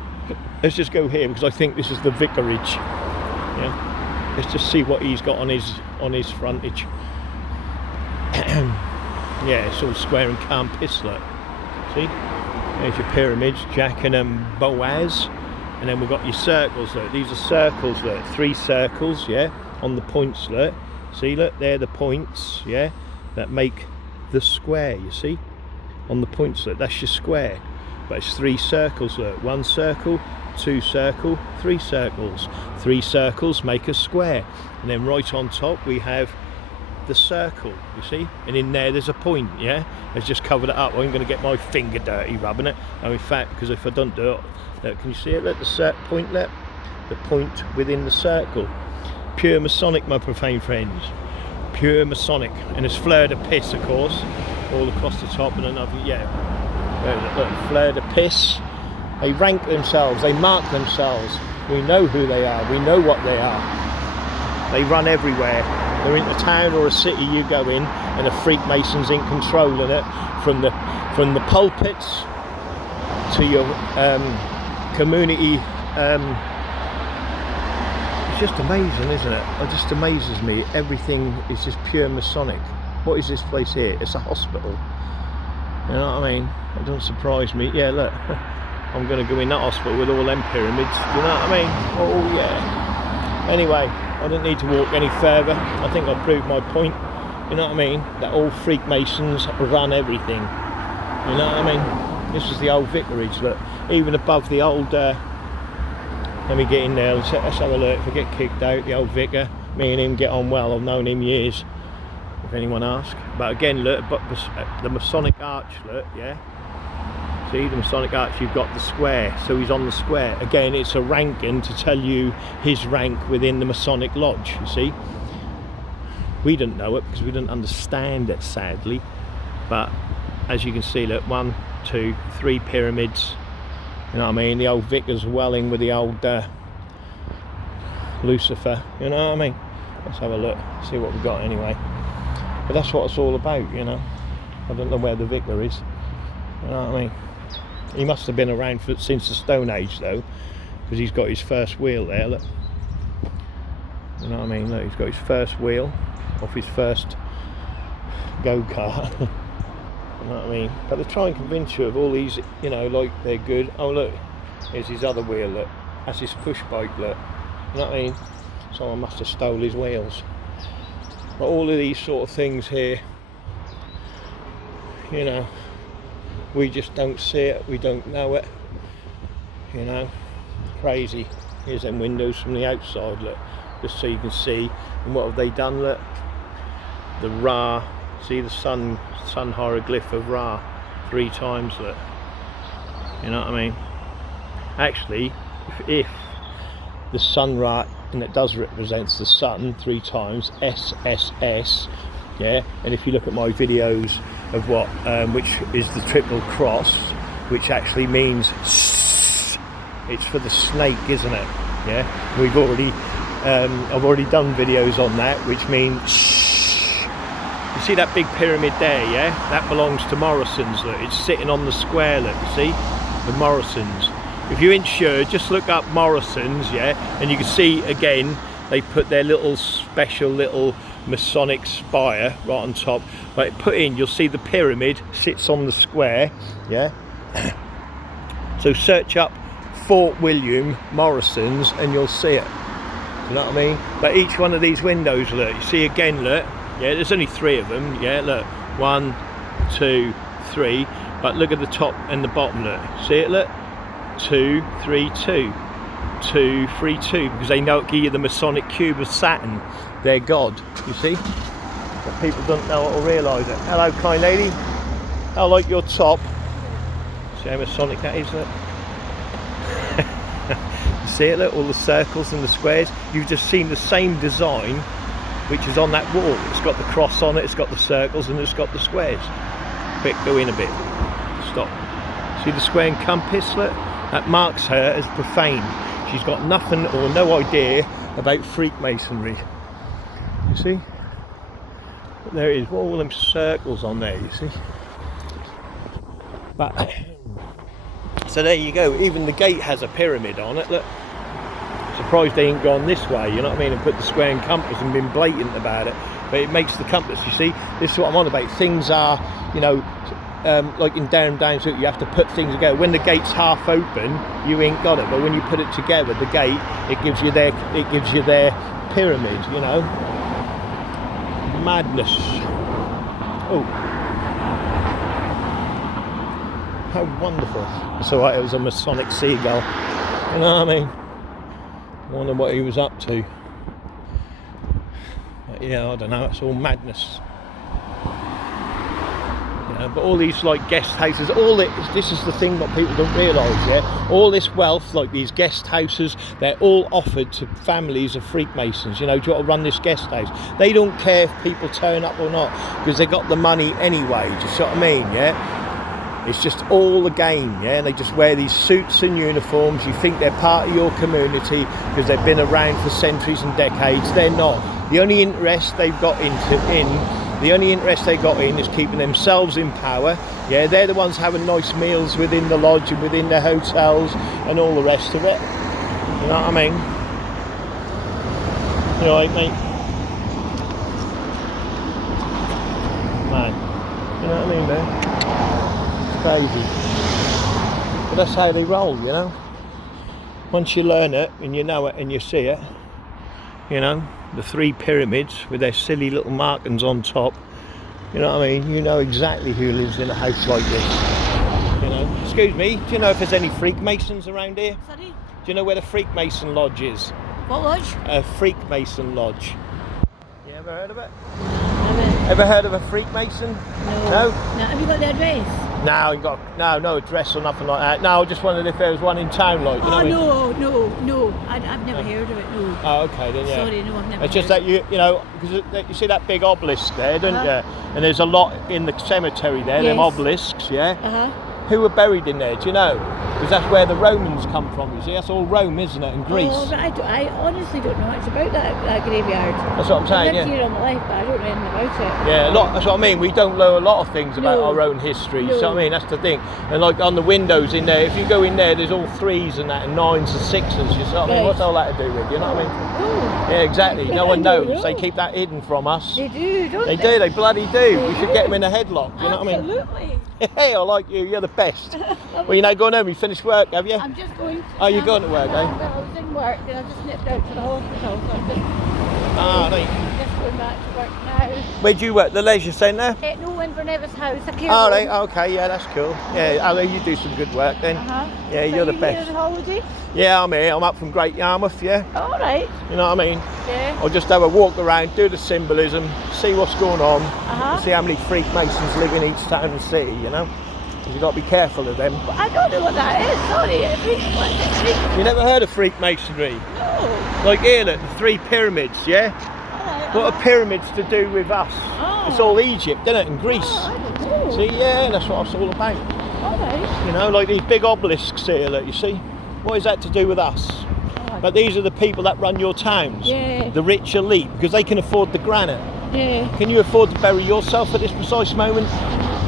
Let's just go here because I think this is the vicarage. Yeah. Let's just see what he's got on his frontage. Yeah, it's all square and calm piss, look. See? There's your pyramids, Jack and Boaz. And then we've got your circles, look. These are circles, look. 3 circles, yeah, on the points, look. See, look, they're the points, yeah, that make the square, you see? On the points, look, that's your square. But it's 3 circles, look. 1 circle, 2 circle, 3 circles. 3 circles make a square. And then right on top we have the circle, you see? And in there's a point, yeah? It's just covered it up. I'm going to get my finger dirty rubbing it. Oh, in fact, because if I don't do it, look, can you see it? Look, the point there. The point within the circle. Pure Masonic, my profane friends. Pure Masonic. And it's fleur de piss, of course, all across the top. And another, yeah. Look, fleur de piss. They rank themselves, they mark themselves. We know who they are, we know what they are. They run everywhere. They're in a town or a city you go in and a Freemason's in control of it, from the pulpits to your community. It's just amazing, isn't it? It just amazes me. Everything is just pure Masonic. What is this place here? It's a hospital. You know what I mean? It doesn't surprise me. Yeah, look, I'm going to go in that hospital with all them pyramids. Do you know what I mean? Oh, yeah. Anyway, I don't need to walk any further. I think I've proved my point. You know what I mean? That all Freemasons run everything. You know what I mean? This is the old vicarage, look. Even above the old... let me get in there. Let's have a look. If I get kicked out, the old vicar, me and him get on well. I've known him years, if anyone asks. But again, look, the Masonic arch, look, yeah? See, the Masonic arch, you've got the square, so he's on the square. Again, it's a ranking to tell you his rank within the Masonic lodge, you see. We didn't know it because we didn't understand it, sadly. But as you can see, look, 1, 2, 3 pyramids. You know what I mean? The old vicar's welling with the old Lucifer, you know what I mean? Let's have a look, see what we've got anyway. But that's what it's all about, you know. I don't know where the vicar is, you know what I mean? He must have been around since the Stone Age though, because he's got his first wheel there, look. You know what I mean? Look, he's got his first wheel off his first go-kart. You know what I mean? But they try and convince you of all these, you know, like they're good. Oh look, here's his other wheel, look. That's his push bike, look. You know what I mean? Someone must have stole his wheels. But all of these sort of things here, you know, we just don't see it, we don't know it, you know. Crazy. Here's them windows from the outside, look, just so you can see. And what have they done, look? The Ra, see the sun hieroglyph of Ra 3 times, look. You know what I mean? Actually, if the sun Ra, and it does represent the sun 3 times, SSS, yeah. And if you look at my videos of what, which is the triple cross, which actually means it's for the snake, isn't it? Yeah. We've already, I've already done videos on that, which means. You see that big pyramid there, yeah? That belongs to Morrison's, look. It's sitting on the square, look, you see? the Morrisons. If you're insured, just look up Morrisons, yeah, and you can see again they put their little special little Masonic spire right on top. But put in, you'll see the pyramid sits on the square, yeah. So search up Fort William Morrisons and you'll see it. You know what I mean? But each one of these windows, look, you see again, look, yeah, there's only 3 of them, yeah, look, 1, 2, 3, but look at the top and the bottom, look, see it, look, 2, 3, 2, 2, 3, 2, because they know it give you the Masonic cube of Saturn, their god, you see? But people don't know it or realise it. Hello, kind lady. I like your top. See how Masonic that is, look? You see it, look, all the circles and the squares. You've just seen the same design which is on that wall. It's got the cross on it, it's got the circles, and it's got the squares. Quick, go in a bit. Stop. See the square and compass, look? That marks her as profane. She's got nothing or no idea about Freemasonry. You see? But there it is, all them circles on there, you see? But, so there you go, even the gate has a pyramid on it, look. Surprised they ain't gone this way, you know what I mean, and put the square and compass and been blatant about it. But it makes the compass, you see, this is what I'm on about. Things are, you know, like in down, so you have to put things together. When the gate's half open, you ain't got it, but when you put it together, the gate, it gives you their pyramid, you know. Madness. Oh, how wonderful. It's alright, it was a Masonic seagull, you know what I mean. I wonder what he was up to. But yeah, I don't know, it's all madness. You know, but all these like guest houses, this is the thing that people don't realise, yeah? All this wealth, like these guest houses, they're all offered to families of Freemasons, you know, do you want to run this guest house? They don't care if people turn up or not, because they got the money anyway, do you see what I mean, yeah? It's just all a game, yeah, and they just wear these suits and uniforms. You think they're part of your community because they've been around for centuries and decades. They're not. The only interest they've got in is keeping themselves in power. Yeah, they're the ones having nice meals within the lodge and within the hotels and all the rest of it. You know what I mean? You all right, mate? Man, you know what I mean, man? Crazy, but that's how they roll, you know. Once you learn it and you know it and you see it, you know, the 3 pyramids with their silly little markings on top, you know what I mean, you know exactly who lives in a house like this, you know. Excuse me, do you know if there's any Freemasons around here? Sorry? Do you know where the Freemason Lodge is? What lodge? A Freemason Lodge. You ever heard of it? No. Ever heard of a Freemason? No. No? No. Have you got the address? No, you got no address or nothing like that. No, I just wondered if there was one in town, like. You know what I mean? No. I've never heard of it. No. Oh, okay then. Yeah. Sorry, no, I've never. It's just that you know, because you see that big obelisk there, don't you? And there's a lot in the cemetery there. Them obelisks, yeah. Who were buried in there? Do you know? Because that's where the Romans come from. You see, that's all Rome, isn't it? And Greece. Oh, I honestly don't know much about that graveyard. That's what I'm saying. I've lived here all my life, but I don't know anything about it. Yeah, that's what I mean. We don't know a lot of things about our own history. No. So I mean, that's the thing. And like on the windows in there, if you go in there, there's all 3s and that, and 9s and 6s. You see what I mean? What's all that to do with? You know what I mean? Oh. Yeah, exactly. No one I don't knows. know. They keep that hidden from us. They do, don't they? They do. They bloody do. We should get them in a headlock. You know what I mean? Absolutely. Hey, I like you. You're the best. Well, you're now going home. You finished work, have you? I'm just going. Oh, you're going to work, no, eh? I was in work, then I just nipped out to the hospital, so I'm just. Just going back to work now. Where'd you work? The leisure centre? No, in Nevis house. A care Oh, home. right. Okay, yeah, that's cool. Yeah, you do some good work then. Yeah, you're the best. Here on holiday? Yeah, I'm here. I'm up from Great Yarmouth, yeah. All right. You know what I mean? Yeah. I'll just have a walk around, do the symbolism, see what's going on, see how many Freemasons live in each town and city, you know? Because you've got to be careful of them. Well, I don't know what that is, sorry. What's it? You never heard of Freemasonry? No. Like here, look, the 3 pyramids, yeah? What are pyramids to do with us? Oh. It's all Egypt, isn't it, and Greece? Oh, I don't know. See, yeah, that's what it's all about. All right. You know, like these big obelisks here, look, you see? What is that to do with us? Oh, But these are the people that run your towns. Yeah. The rich elite, because they can afford the granite. Yeah. Can you afford to bury yourself at this precise moment?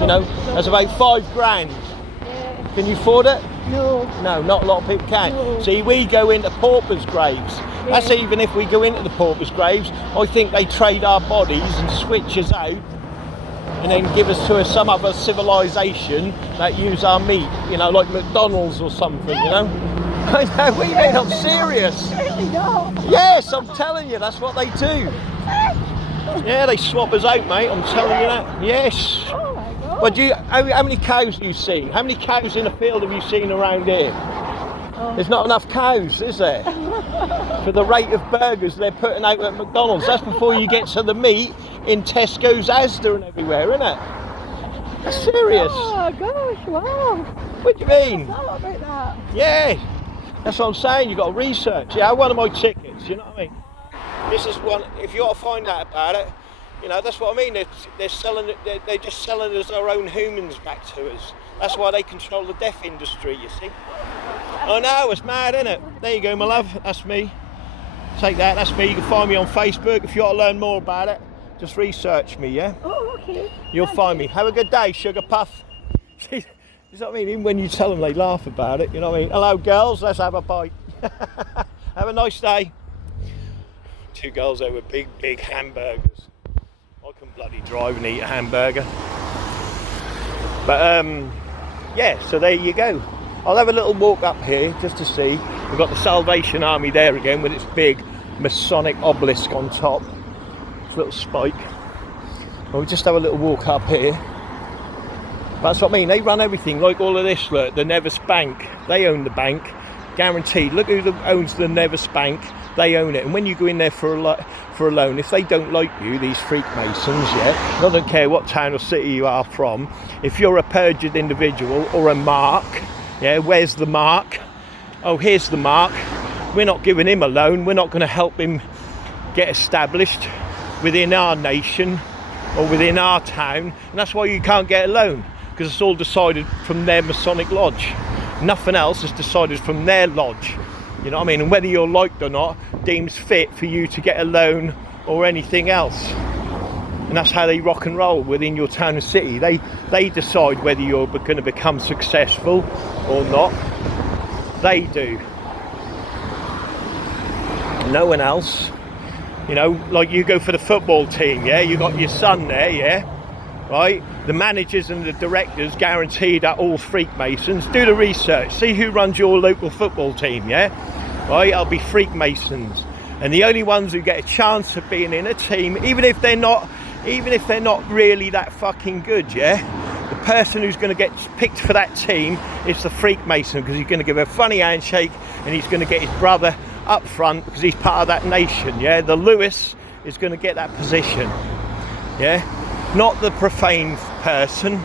You know, that's about 5 grand. Yeah. Can you afford it? No. No, not a lot of people can. No. See, we go into paupers' graves. That's Yeah. even if we go into the paupers' graves. I think they trade our bodies and switch us out, and then give us to some other civilization that use our meat. You know, like McDonald's or something. You know. I know. What do you mean? I'm serious. Really not. Yes, I'm telling you, that's what they do. Yeah, they swap us out, mate. I'm telling you that. Yes. Oh my God. But how many cows do you see? How many cows in a field have you seen around here? Oh. There's not enough cows, is there? For the rate of burgers they're putting out at McDonald's. That's before you get to the meat in Tesco's, Asda and everywhere, isn't it? That's serious. Oh my gosh, wow. What do you mean? I thought about that. Yeah. That's what I'm saying, you've got to research. Yeah, one of my tickets, you know what I mean? This is one, if you want to find out about it, you know, that's what I mean. They're just selling us our own humans back to us. That's why they control the deaf industry, you see. I know, it's mad, isn't it? There you go, my love, that's me. Take that, that's me. You can find me on Facebook. If you want to learn more about it, just research me, yeah? Oh, okay. You'll find me. Have a good day, sugar puff. You know what I mean? Even when you tell them, they laugh about it. You know what I mean? Hello, girls. Let's have a bite. Have a nice day. Two girls there with big hamburgers. I can bloody drive and eat a hamburger. But yeah. So there you go. I'll have a little walk up here just to see. We've got the Salvation Army there again with its big Masonic obelisk on top. Its little spike. We'll just have a little walk up here. That's what I mean, they run everything, like all of this, look, the Nevis Bank, they own the bank, guaranteed. Look who owns the Nevis Bank, they own it. And when you go in there for a loan, if they don't like you, these Freemasons, yeah, I don't care what town or city you are from, if you're a perjured individual or a mark, yeah, where's the mark? Oh, here's the mark. We're not giving him a loan, we're not going to help him get established within our nation or within our town, and that's why you can't get a loan. Because it's all decided from their Masonic lodge. Nothing else is decided from their lodge. You know what I mean? And whether you're liked or not, deems fit for you to get a loan or anything else. And that's how they rock and roll within your town and city. They decide whether you're going to become successful or not. They do. No one else. You know, like you go for the football team, yeah? You got your son there, yeah? Right, the managers and the directors guaranteed are all Freemasons. Do the research, see who runs your local football team, yeah? Right, I'll be Freemasons, and the only ones who get a chance of being in a team, even if they're not really that fucking good, yeah? The person who's going to get picked for that team is the Freemason, because he's going to give a funny handshake and he's going to get his brother up front because he's part of that nation, yeah? The Lewis is going to get that position, yeah? Not the profane person. You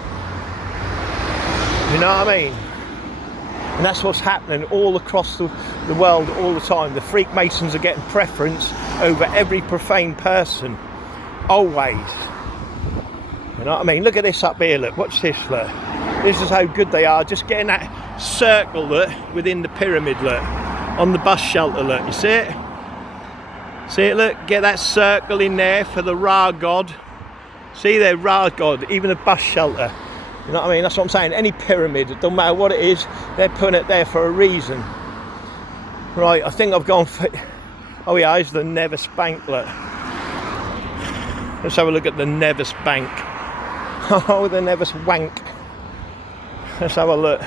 know what I mean? And that's what's happening all across the world all the time. The Freemasons are getting preference over every profane person. Always. You know what I mean? Look at this up here, look. Watch this, look. This is how good they are. Just getting that circle, look, within the pyramid, look. On the bus shelter, look. You see it? See it, look? Get that circle in there for the Ra God. See there, Ra God, even a bus shelter. You know what I mean? That's what I'm saying. Any pyramid, it don't matter what it is, they're putting it there for a reason. Right, I think I've gone for... Oh yeah, here's the Nevis Bank, look. Let's have a look at the Nevis Bank. Oh, the Nevis Wank. Let's have a look.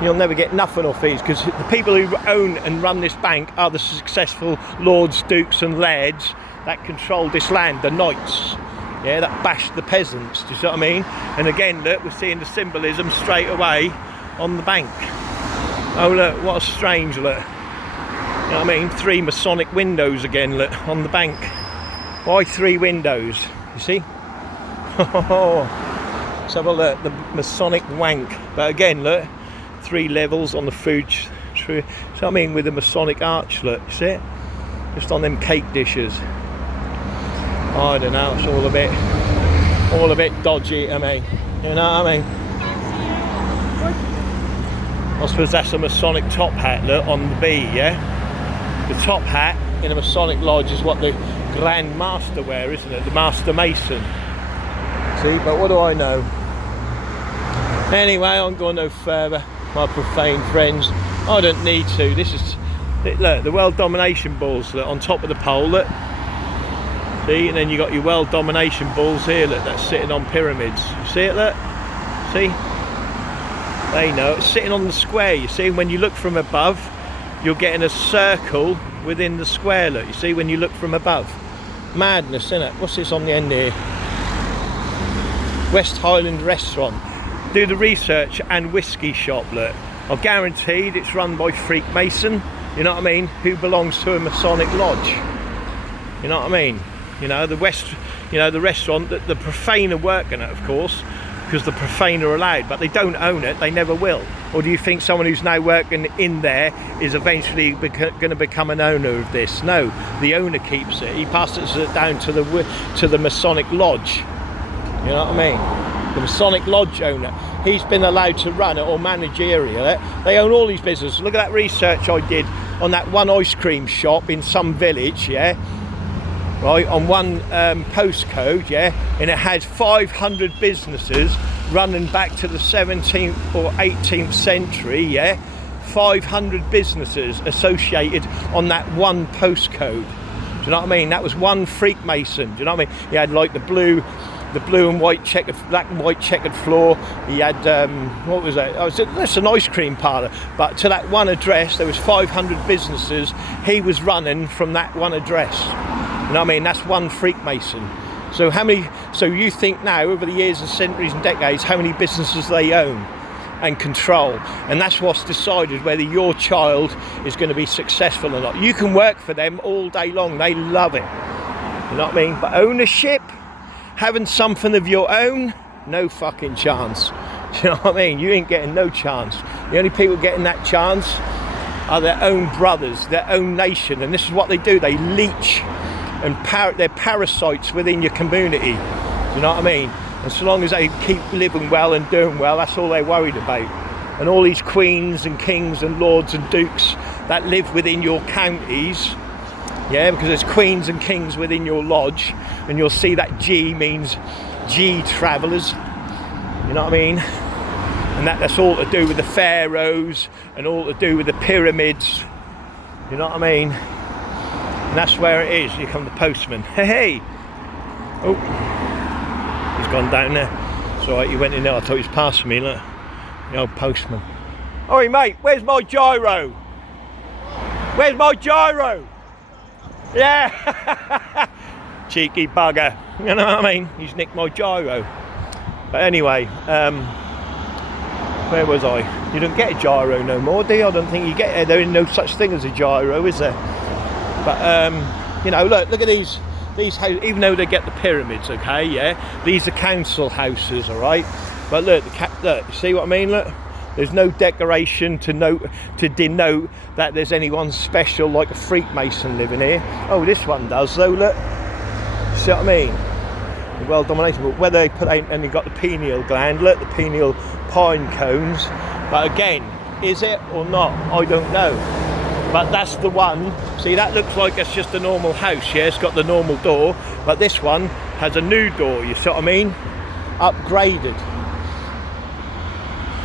You'll never get nothing off these, because the people who own and run this bank are the successful lords, dukes and lairds that control this land, the knights, yeah, that bash the peasants, do you see what I mean? And again, look, we're seeing the symbolism straight away on the bank. Oh look, what a strange look. You know what I mean? 3 Masonic windows again, look, on the bank. Why 3 windows? You see? Let's have a look, the Masonic wank. But again, look, 3 levels on the food. So I mean, with the Masonic arch, look, you see it? Just on them cake dishes. I don't know, it's all a bit dodgy, I mean, you know what I mean? I suppose that's a Masonic top hat, look, on the B, yeah? The top hat in a Masonic lodge is what the Grand Master wear, isn't it? The Master Mason. See, but what do I know? Anyway, I'm going no further. my profane friends. I don't need to. This is, look, the world domination balls, look, on top of the pole, look. See, and then you got your world domination balls here, look, that's sitting on pyramids. You see it, look? See? They know, it's sitting on the square, you see, when you look from above, you're getting a circle within the square, look, you see, when you look from above. Madness, isn't it? What's this on the end here? West Highland Restaurant. Do the research and whiskey shop, look. I'm guaranteed it's run by Freemason, you know what I mean, who belongs to a Masonic lodge. You know what I mean? You know, the restaurant that the profane are working at, of course, because the profane are allowed, but they don't own it, they never will. Or do you think someone who's now working in there is eventually going to become an owner of this? No, the owner keeps it. He passes it down to the Masonic lodge. You know what I mean? The Masonic lodge owner. He's been allowed to run it or managerial it. They own all these businesses. Look at that research I did on that one ice cream shop in some village, yeah? Right, on one postcode, yeah, and it had 500 businesses running back to the 17th or 18th century, yeah, 500 businesses associated on that one postcode. Do you know what I mean? That was one Freemason. Do you know what I mean? He had like the blue and white checkered, black and white checkered floor. He had what was that? That's an ice cream parlour. But to that one address, there was 500 businesses he was running from that one address. You know what I mean? That's one Freemason. So how many? So you think now, over the years and centuries and decades, how many businesses they own and control? And that's what's decided whether your child is going to be successful or not. You can work for them all day long. They love it. You know what I mean? But ownership, having something of your own, no fucking chance. You know what I mean? You ain't getting no chance. The only people getting that chance are their own brothers, their own nation. And this is what they do. They leech. And they're parasites within your community, you know what I mean? And so long as they keep living well and doing well, that's all they're worried about. And all these queens and kings and lords and dukes that live within your counties, yeah, because there's queens and kings within your lodge, and you'll see that G means G travellers, you know what I mean? And that's all to do with the pharaohs and all to do with the pyramids, you know what I mean? And that's where it is. Here come the postman. Hey! Oh, he's gone down there. It's alright, he went in there. I thought he was passing me, look. The old postman. Oi, mate, where's my gyro? Where's my gyro? Yeah! Cheeky bugger. You know what I mean? He's nicked my gyro. But anyway, where was I? You don't get a gyro no more, do you? I don't think you get it. There is no such thing as a gyro, is there? But you know, look at these houses. Even though they get the pyramids, okay, yeah, these are council houses, all right. But look, look, see what I mean? Look, there's no decoration to denote that there's anyone special like a Freemason living here. Oh, this one does though. Look, see what I mean? The world domination. But whether they put out, and you've got the pineal gland. Look, the pineal pine cones. But again, is it or not? I don't know. But that's the one. See, that looks like it's just a normal house, yeah? It's got the normal door, but this one has a new door, you see what I mean? Upgraded.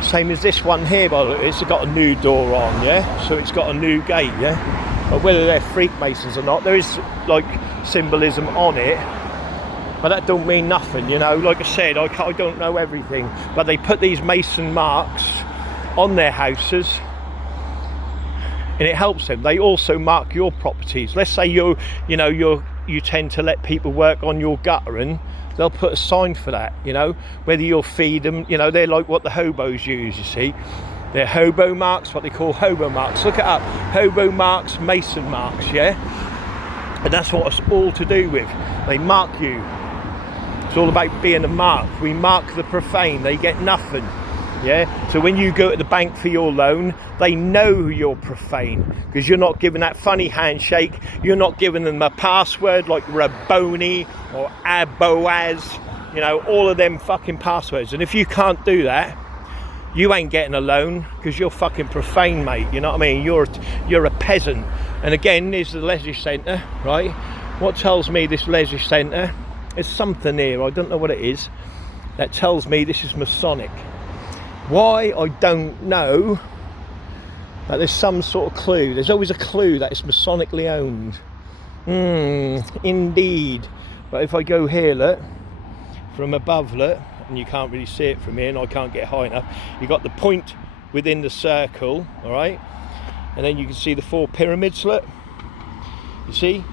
Same as this one here, by the way, it's got a new door on, yeah? So it's got a new gate, yeah? But whether they're Freemasons or not, there is, like, symbolism on it, but that don't mean nothing, you know? Like I said, I don't know everything, but they put these Mason marks on their houses, and it helps them. They also mark your properties. Let's say you tend to let people work on your guttering, they'll put a sign for that, you know, whether you'll feed them, you know, they're like what the hobos use, you see. They're hobo marks, what they call hobo marks. Look it up, hobo marks, Mason marks, yeah? And that's what it's all to do with. They mark you. It's all about being a mark. We mark the profane, they get nothing. Yeah, so when you go to the bank for your loan, they know you're profane because you're not giving that funny handshake. You're not giving them a password like Rabboni or Aboaz, you know, all of them fucking passwords. And if you can't do that, you ain't getting a loan because you're fucking profane, mate. You know what I mean? You're a peasant. And again, there's the leisure centre, right? What tells me this leisure centre is something here. I don't know what it is. That tells me this is Masonic. Why, I don't know. But there's some sort of clue. There's always a clue that it's Masonically owned. Indeed. But if I go here, look, from above, look, and you can't really see it from here, and I can't get high enough. You've got the point within the circle, all right? And then you can see the 4 pyramids, look. You see?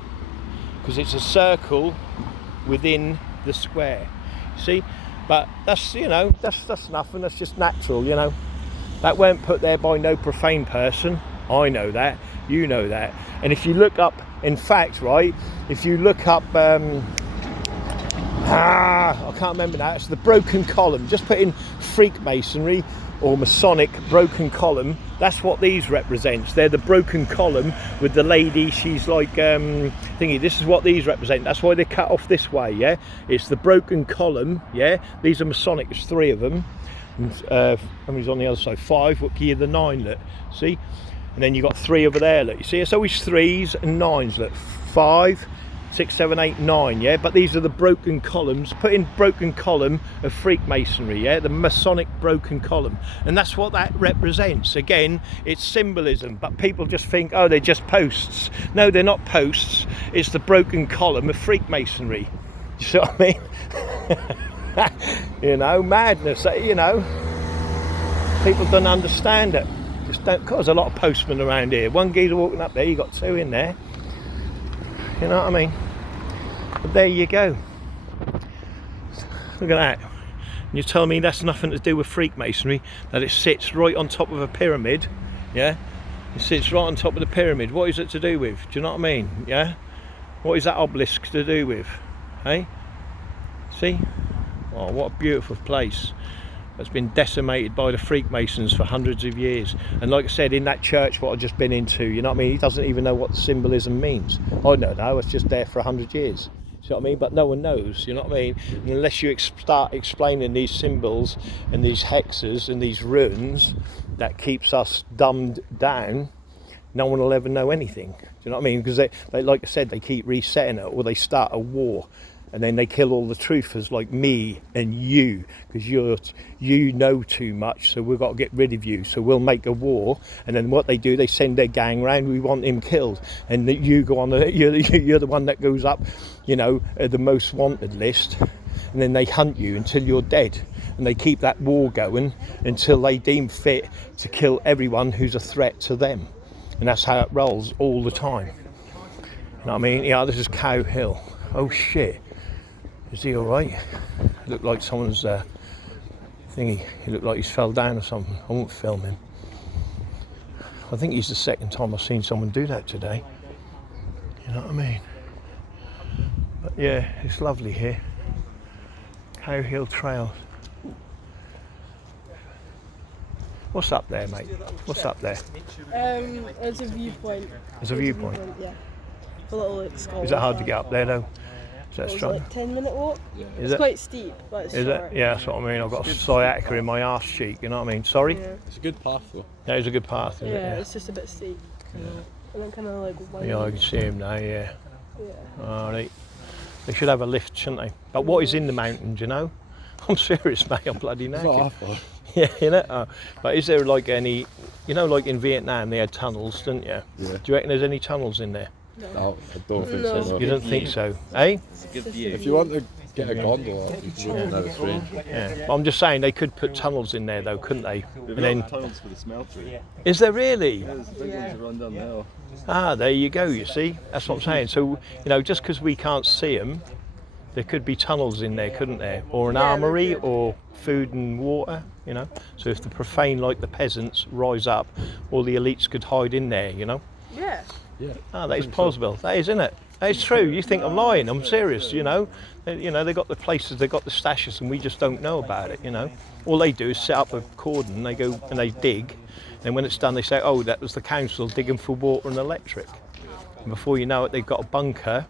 Because it's a circle within the square. You see? But that's, you know, that's nothing. That's just natural, you know. That weren't put there by no profane person. I know that. You know that. And if you look up, in fact, right, if you look up, I can't remember now, it's the broken column. Just put in Freemasonry or Masonic broken column. That's what these represents. They're the broken column with the lady, she's like thingy. This is what these represent. That's why they cut off this way, yeah? It's the broken column, yeah? These are Masonic, there's 3 of them. And, how many's on the other side? 5, what key are the 9, look, see? And then you've got 3 over there, look, you see? It's always 3s and 9s, look, 5, 6, 7, 8, 9, yeah? But these are the broken columns. Put in broken column of Freemasonry, yeah? The Masonic broken column. And that's what that represents. Again, it's symbolism, but people just think, oh, they're just posts. No, they're not posts. It's the broken column of Freemasonry. You see what I mean? You know, madness, you know. People don't understand it. Just don't, because there's a lot of postmen around here. One geezer walking up there, you got 2 in there. You know what I mean? But there you go. Look at that. And you're telling me that's nothing to do with Freemasonry, that it sits right on top of a pyramid, yeah? It sits right on top of the pyramid. What is it to do with? Do you know what I mean? Yeah? What is that obelisk to do with? Hey? See? Oh, what a beautiful place. That's been decimated by the Freemasons for hundreds of years. And like I said, in that church what I've just been into, you know what I mean? He doesn't even know what the symbolism means. I don't know, it's just there for 100 years. You know what I mean? But no one knows, you know what I mean? And unless you start explaining these symbols and these hexes and these runes that keeps us dumbed down, no one will ever know anything. Do you know what I mean? Because they like I said, they keep resetting it, or they start a war. And then they kill all the truthers like me and you, because you know too much, so we've got to get rid of you. So we'll make a war, and then what they do, they send their gang round. We want him killed, and you go on. You're the one that goes up, you know, the most wanted list, and then they hunt you until you're dead, and they keep that war going until they deem fit to kill everyone who's a threat to them, and that's how it rolls all the time. You know what I mean? Yeah, this is Cow Hill. Oh shit. Is he alright? Looked like someone's thingy. He looked like he's fell down or something. I won't film him. I think he's the second time I've seen someone do that today. You know what I mean? But yeah, it's lovely here. Cow Hill Trail. What's up there, mate? What's up there? It's a viewpoint. It's a viewpoint? Yeah. A little like skull. Is it hard to get up there though? Is that strong? Like 10-minute walk. Is it's it? Quite steep, but it's Is short. it? Yeah, that's what I mean. I've got a sciatica in my arse cheek, you know what I mean? Sorry? Yeah. It's a good path though. That is a good path, isn't it? Yeah, it's just a bit steep. And then kind of like windy. Yeah, I can see him now, yeah. Yeah. Alright. They should have a lift, shouldn't they? But what is in the mountain, do you know? I'm serious, mate, I'm bloody naked. It's not half Yeah, you know. But is there like any, you know, like in Vietnam they had tunnels, didn't you? Yeah. Do you reckon there's any tunnels in there? No, I don't think No. so. No. You don't think so, eh? It's a good view. If you want to get a gondola, you can go down the train. Yeah. But I'm just saying they could put tunnels in there though, couldn't they? We've And then, got tunnels for the smeltery. is there really? There's big ones that run down the hill. Ah, there you go, you see? That's what I'm saying. So, you know, just because we can't see them, there could be tunnels in there, couldn't there? Or an armoury, or food and water, you know? So if the profane, like the peasants, rise up, all the elites could hide in there, you know? Yeah. Yeah. Ah, that is plausible. That is, isn't it? That is true. You think I'm lying? I'm serious, you know? They got the places, they got the stashes, and we just don't know about it, you know? All they do is set up a cordon, they go and they dig, and when it's done they say, oh, that was the council digging for water and electric. And before you know it, they've got a bunker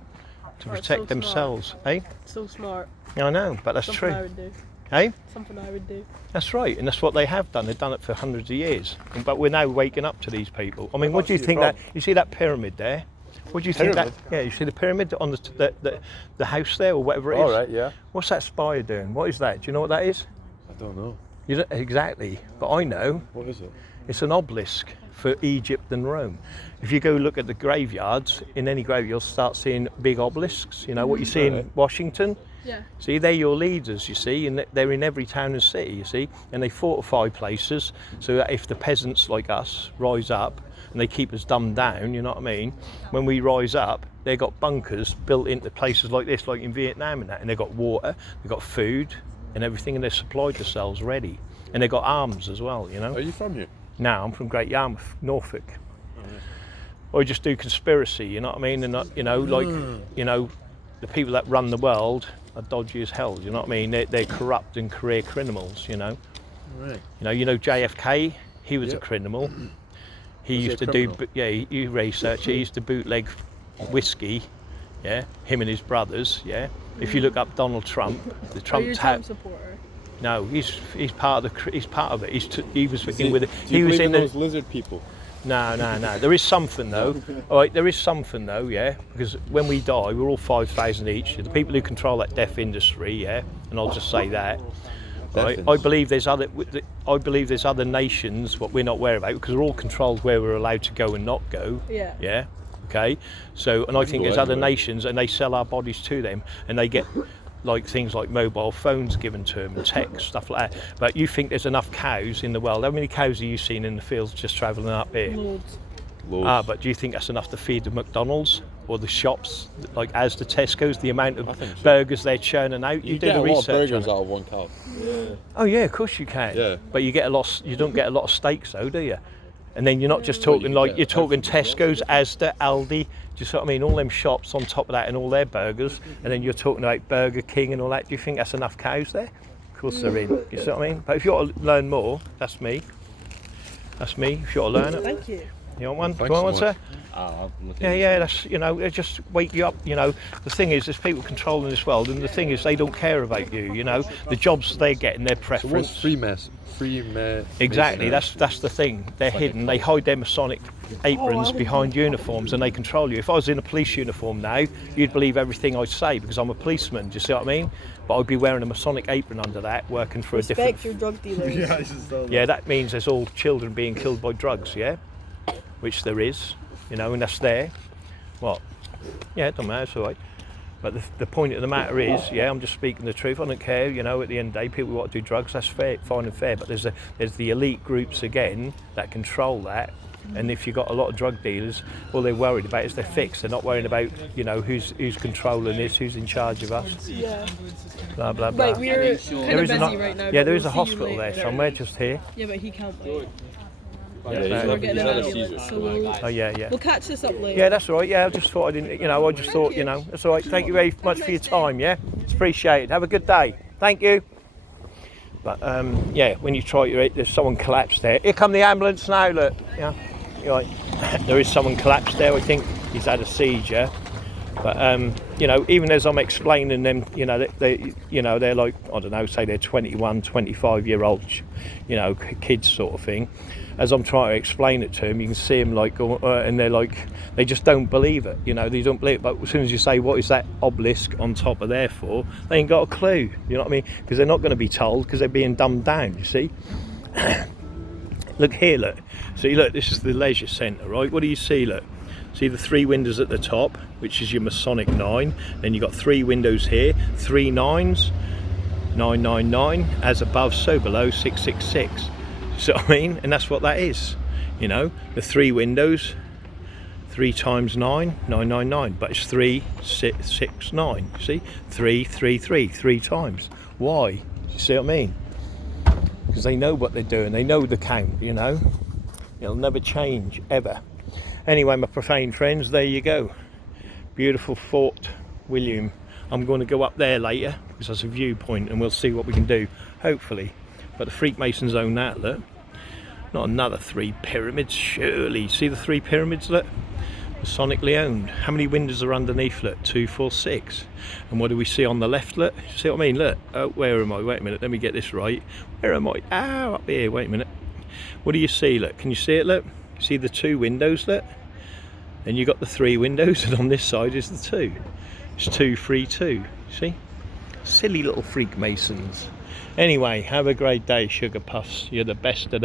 to protect so themselves, eh? So smart. Yeah, I know, but that's Something I true. would do. Eh? Something I would do. That's right, and that's what they have done. They've done it for hundreds of years. But we're now waking up to these people. I mean, what do you think that, you see that pyramid there? What do you think that, yeah, you see the pyramid on the house there, or whatever it is? All right, yeah. What's that spire doing? What is that? Do you know what that is? I don't know. You don't, exactly, but I know. What is it? It's an obelisk for Egypt and Rome. If you go look at the graveyards, in any grave you'll start seeing big obelisks. You know what you see in Washington? Yeah. See, they're your leaders, you see, and they're in every town and city, you see, and they fortify places so that if the peasants like us rise up and they keep us dumbed down, you know what I mean, when we rise up, they've got bunkers built into places like this, like in Vietnam and that, and they've got water, they've got food and everything, and they've supplied themselves ready, and they've got arms as well, you know. Are you from here? No, I'm from Great Yarmouth, Norfolk. I just do conspiracy, you know what I mean, and you know, like, you know, the people that run the world are dodgy as hell, you know what I mean? They're corrupt and career criminals, you know. Right. You know JFK, he was a Yep. criminal. He Was he used a to do, criminal? yeah, you research, he used to bootleg whiskey, yeah, him and his brothers, yeah. If you look up Donald Trump, the Are you Trump a tab, Trump supporter? no, he's part of he's part of it. He was in with it. Do you He was believe in in the, those lizard people? No. There is something though. All right, there is something though, yeah. Because when we die, we're all 5,000 each. The people who control that death industry, yeah. And I'll just say that. Right. I believe there's other nations what we're not aware about because we're all controlled where we're allowed to go and not go. Yeah. Yeah. Okay. So, and I think go there's other anywhere. nations, and they sell our bodies to them, and they get like things like mobile phones given to them and text stuff like that. But you think there's enough cows in the world? How many cows have you seen in the fields just travelling up here? Loads. Loads. But do you think that's enough to feed the McDonald's or the shops, like as the Tesco's, the amount of think so. burgers they're churning out? You do get the a lot of research on burgers it. out of one cow. Oh yeah, of course you can. Yeah. But you get a lot. You don't get a lot of steaks though, do you? And then you're not just Well, talking you like get you're talking Tesco's, Asda, Aldi. Do you see what I mean? All them shops on top of that and all their burgers. And then you're talking about Burger King and all that. Do you think that's enough cows there? Of course they're in. You see what I mean? But if you want to learn more, that's me. That's me. If you want to learn it, Thank you. you want one? Thanks Do you want one, so sir? much. Yeah, that's, you know, they just wake you up, you know. The thing is, there's people controlling this world, and the thing is, they don't care about you, you know. The jobs they're getting, their So preference. what's free Exactly, that's the thing. They're hidden. They hide their Masonic aprons behind uniforms, and they control you. If I was in a police uniform now, you'd believe everything I say because I'm a policeman. Do you see what I mean? But I'd be wearing a Masonic apron under that, working for a Respect your different. drug dealers. Yeah, I just saw that. Yeah, that means there's all children being killed by drugs. Yeah, which there is, you know, and that's there. What? Yeah, it don't matter. It's all right. But the point of the matter is, yeah, I'm just speaking the truth. I don't care, you know. At the end of the day, people who want to do drugs, that's fair, fine and fair. But there's the elite groups again that control that. And if you've got a lot of drug dealers, all they're worried about is their fix. They're not worrying about, you know, who's controlling this, who's in charge of us. Yeah. Blah blah blah. Right, we're kind There of is busy a right now. yeah, but there is a we'll see you hospital there later. somewhere, just here. Yeah, but he can't wait. Yeah, So we're getting an had a ambulance, seizure. so we'll Oh yeah. we'll catch this up later. Yeah, that's all right. Yeah, I just thought I didn't, you know, I just thought, you know, that's all right. Thank you very much for your time. Yeah, it's appreciated. Have a good day. Thank you. But yeah, when you try to eat, there's someone collapsed there. Here come the ambulance now. Look, yeah, you're right. There is someone collapsed there. I think he's had a seizure. But you know, even as I'm explaining them, you know, they're like, I don't know, say they're 21, 25-year-old, you know, kids sort of thing. As I'm trying to explain it to them, you can see them like, and they're like, they just don't believe it. You know, they don't believe it. But as soon as you say, what is that obelisk on top of there for? They ain't got a clue. You know what I mean? Because they're not going to be told because they're being dumbed down. You see? Look here, look. See, look, this is the leisure centre, right? What do you see? Look. See the 3 windows at the top, which is your Masonic 9. Then you've got 3 windows here, 3 9s, 999, as above, so below, 666. So I mean, and that's what that is. You know, the 3 windows, 3 times 9, 999. But it's 3, 6, 6, 9. See, 3, 3, 3, 3 times. Why? You see what I mean? Because they know what they're doing. They know the count. You know, it'll never change ever. Anyway, my profane friends, there you go. Beautiful Fort William. I'm going to go up there later because that's a viewpoint and we'll see what we can do, hopefully. But the Freakmasons own that, look. Not another 3 pyramids, surely. See the 3 pyramids, look? Masonically owned. How many windows are underneath, look? 2, 4, 6. And what do we see on the left, look? See what I mean? Look. Oh, where am I? Wait a minute, let me get this right. Where am I? Ah, up here, wait a minute. What do you see, look? Can you see it, look? See the 2 windows, look? Then you got the 3 windows, and on this side is the 2. It's 2, 3, 2. See? Silly little Freakmasons. Anyway, have a great day, Sugar Puffs. You're the best of the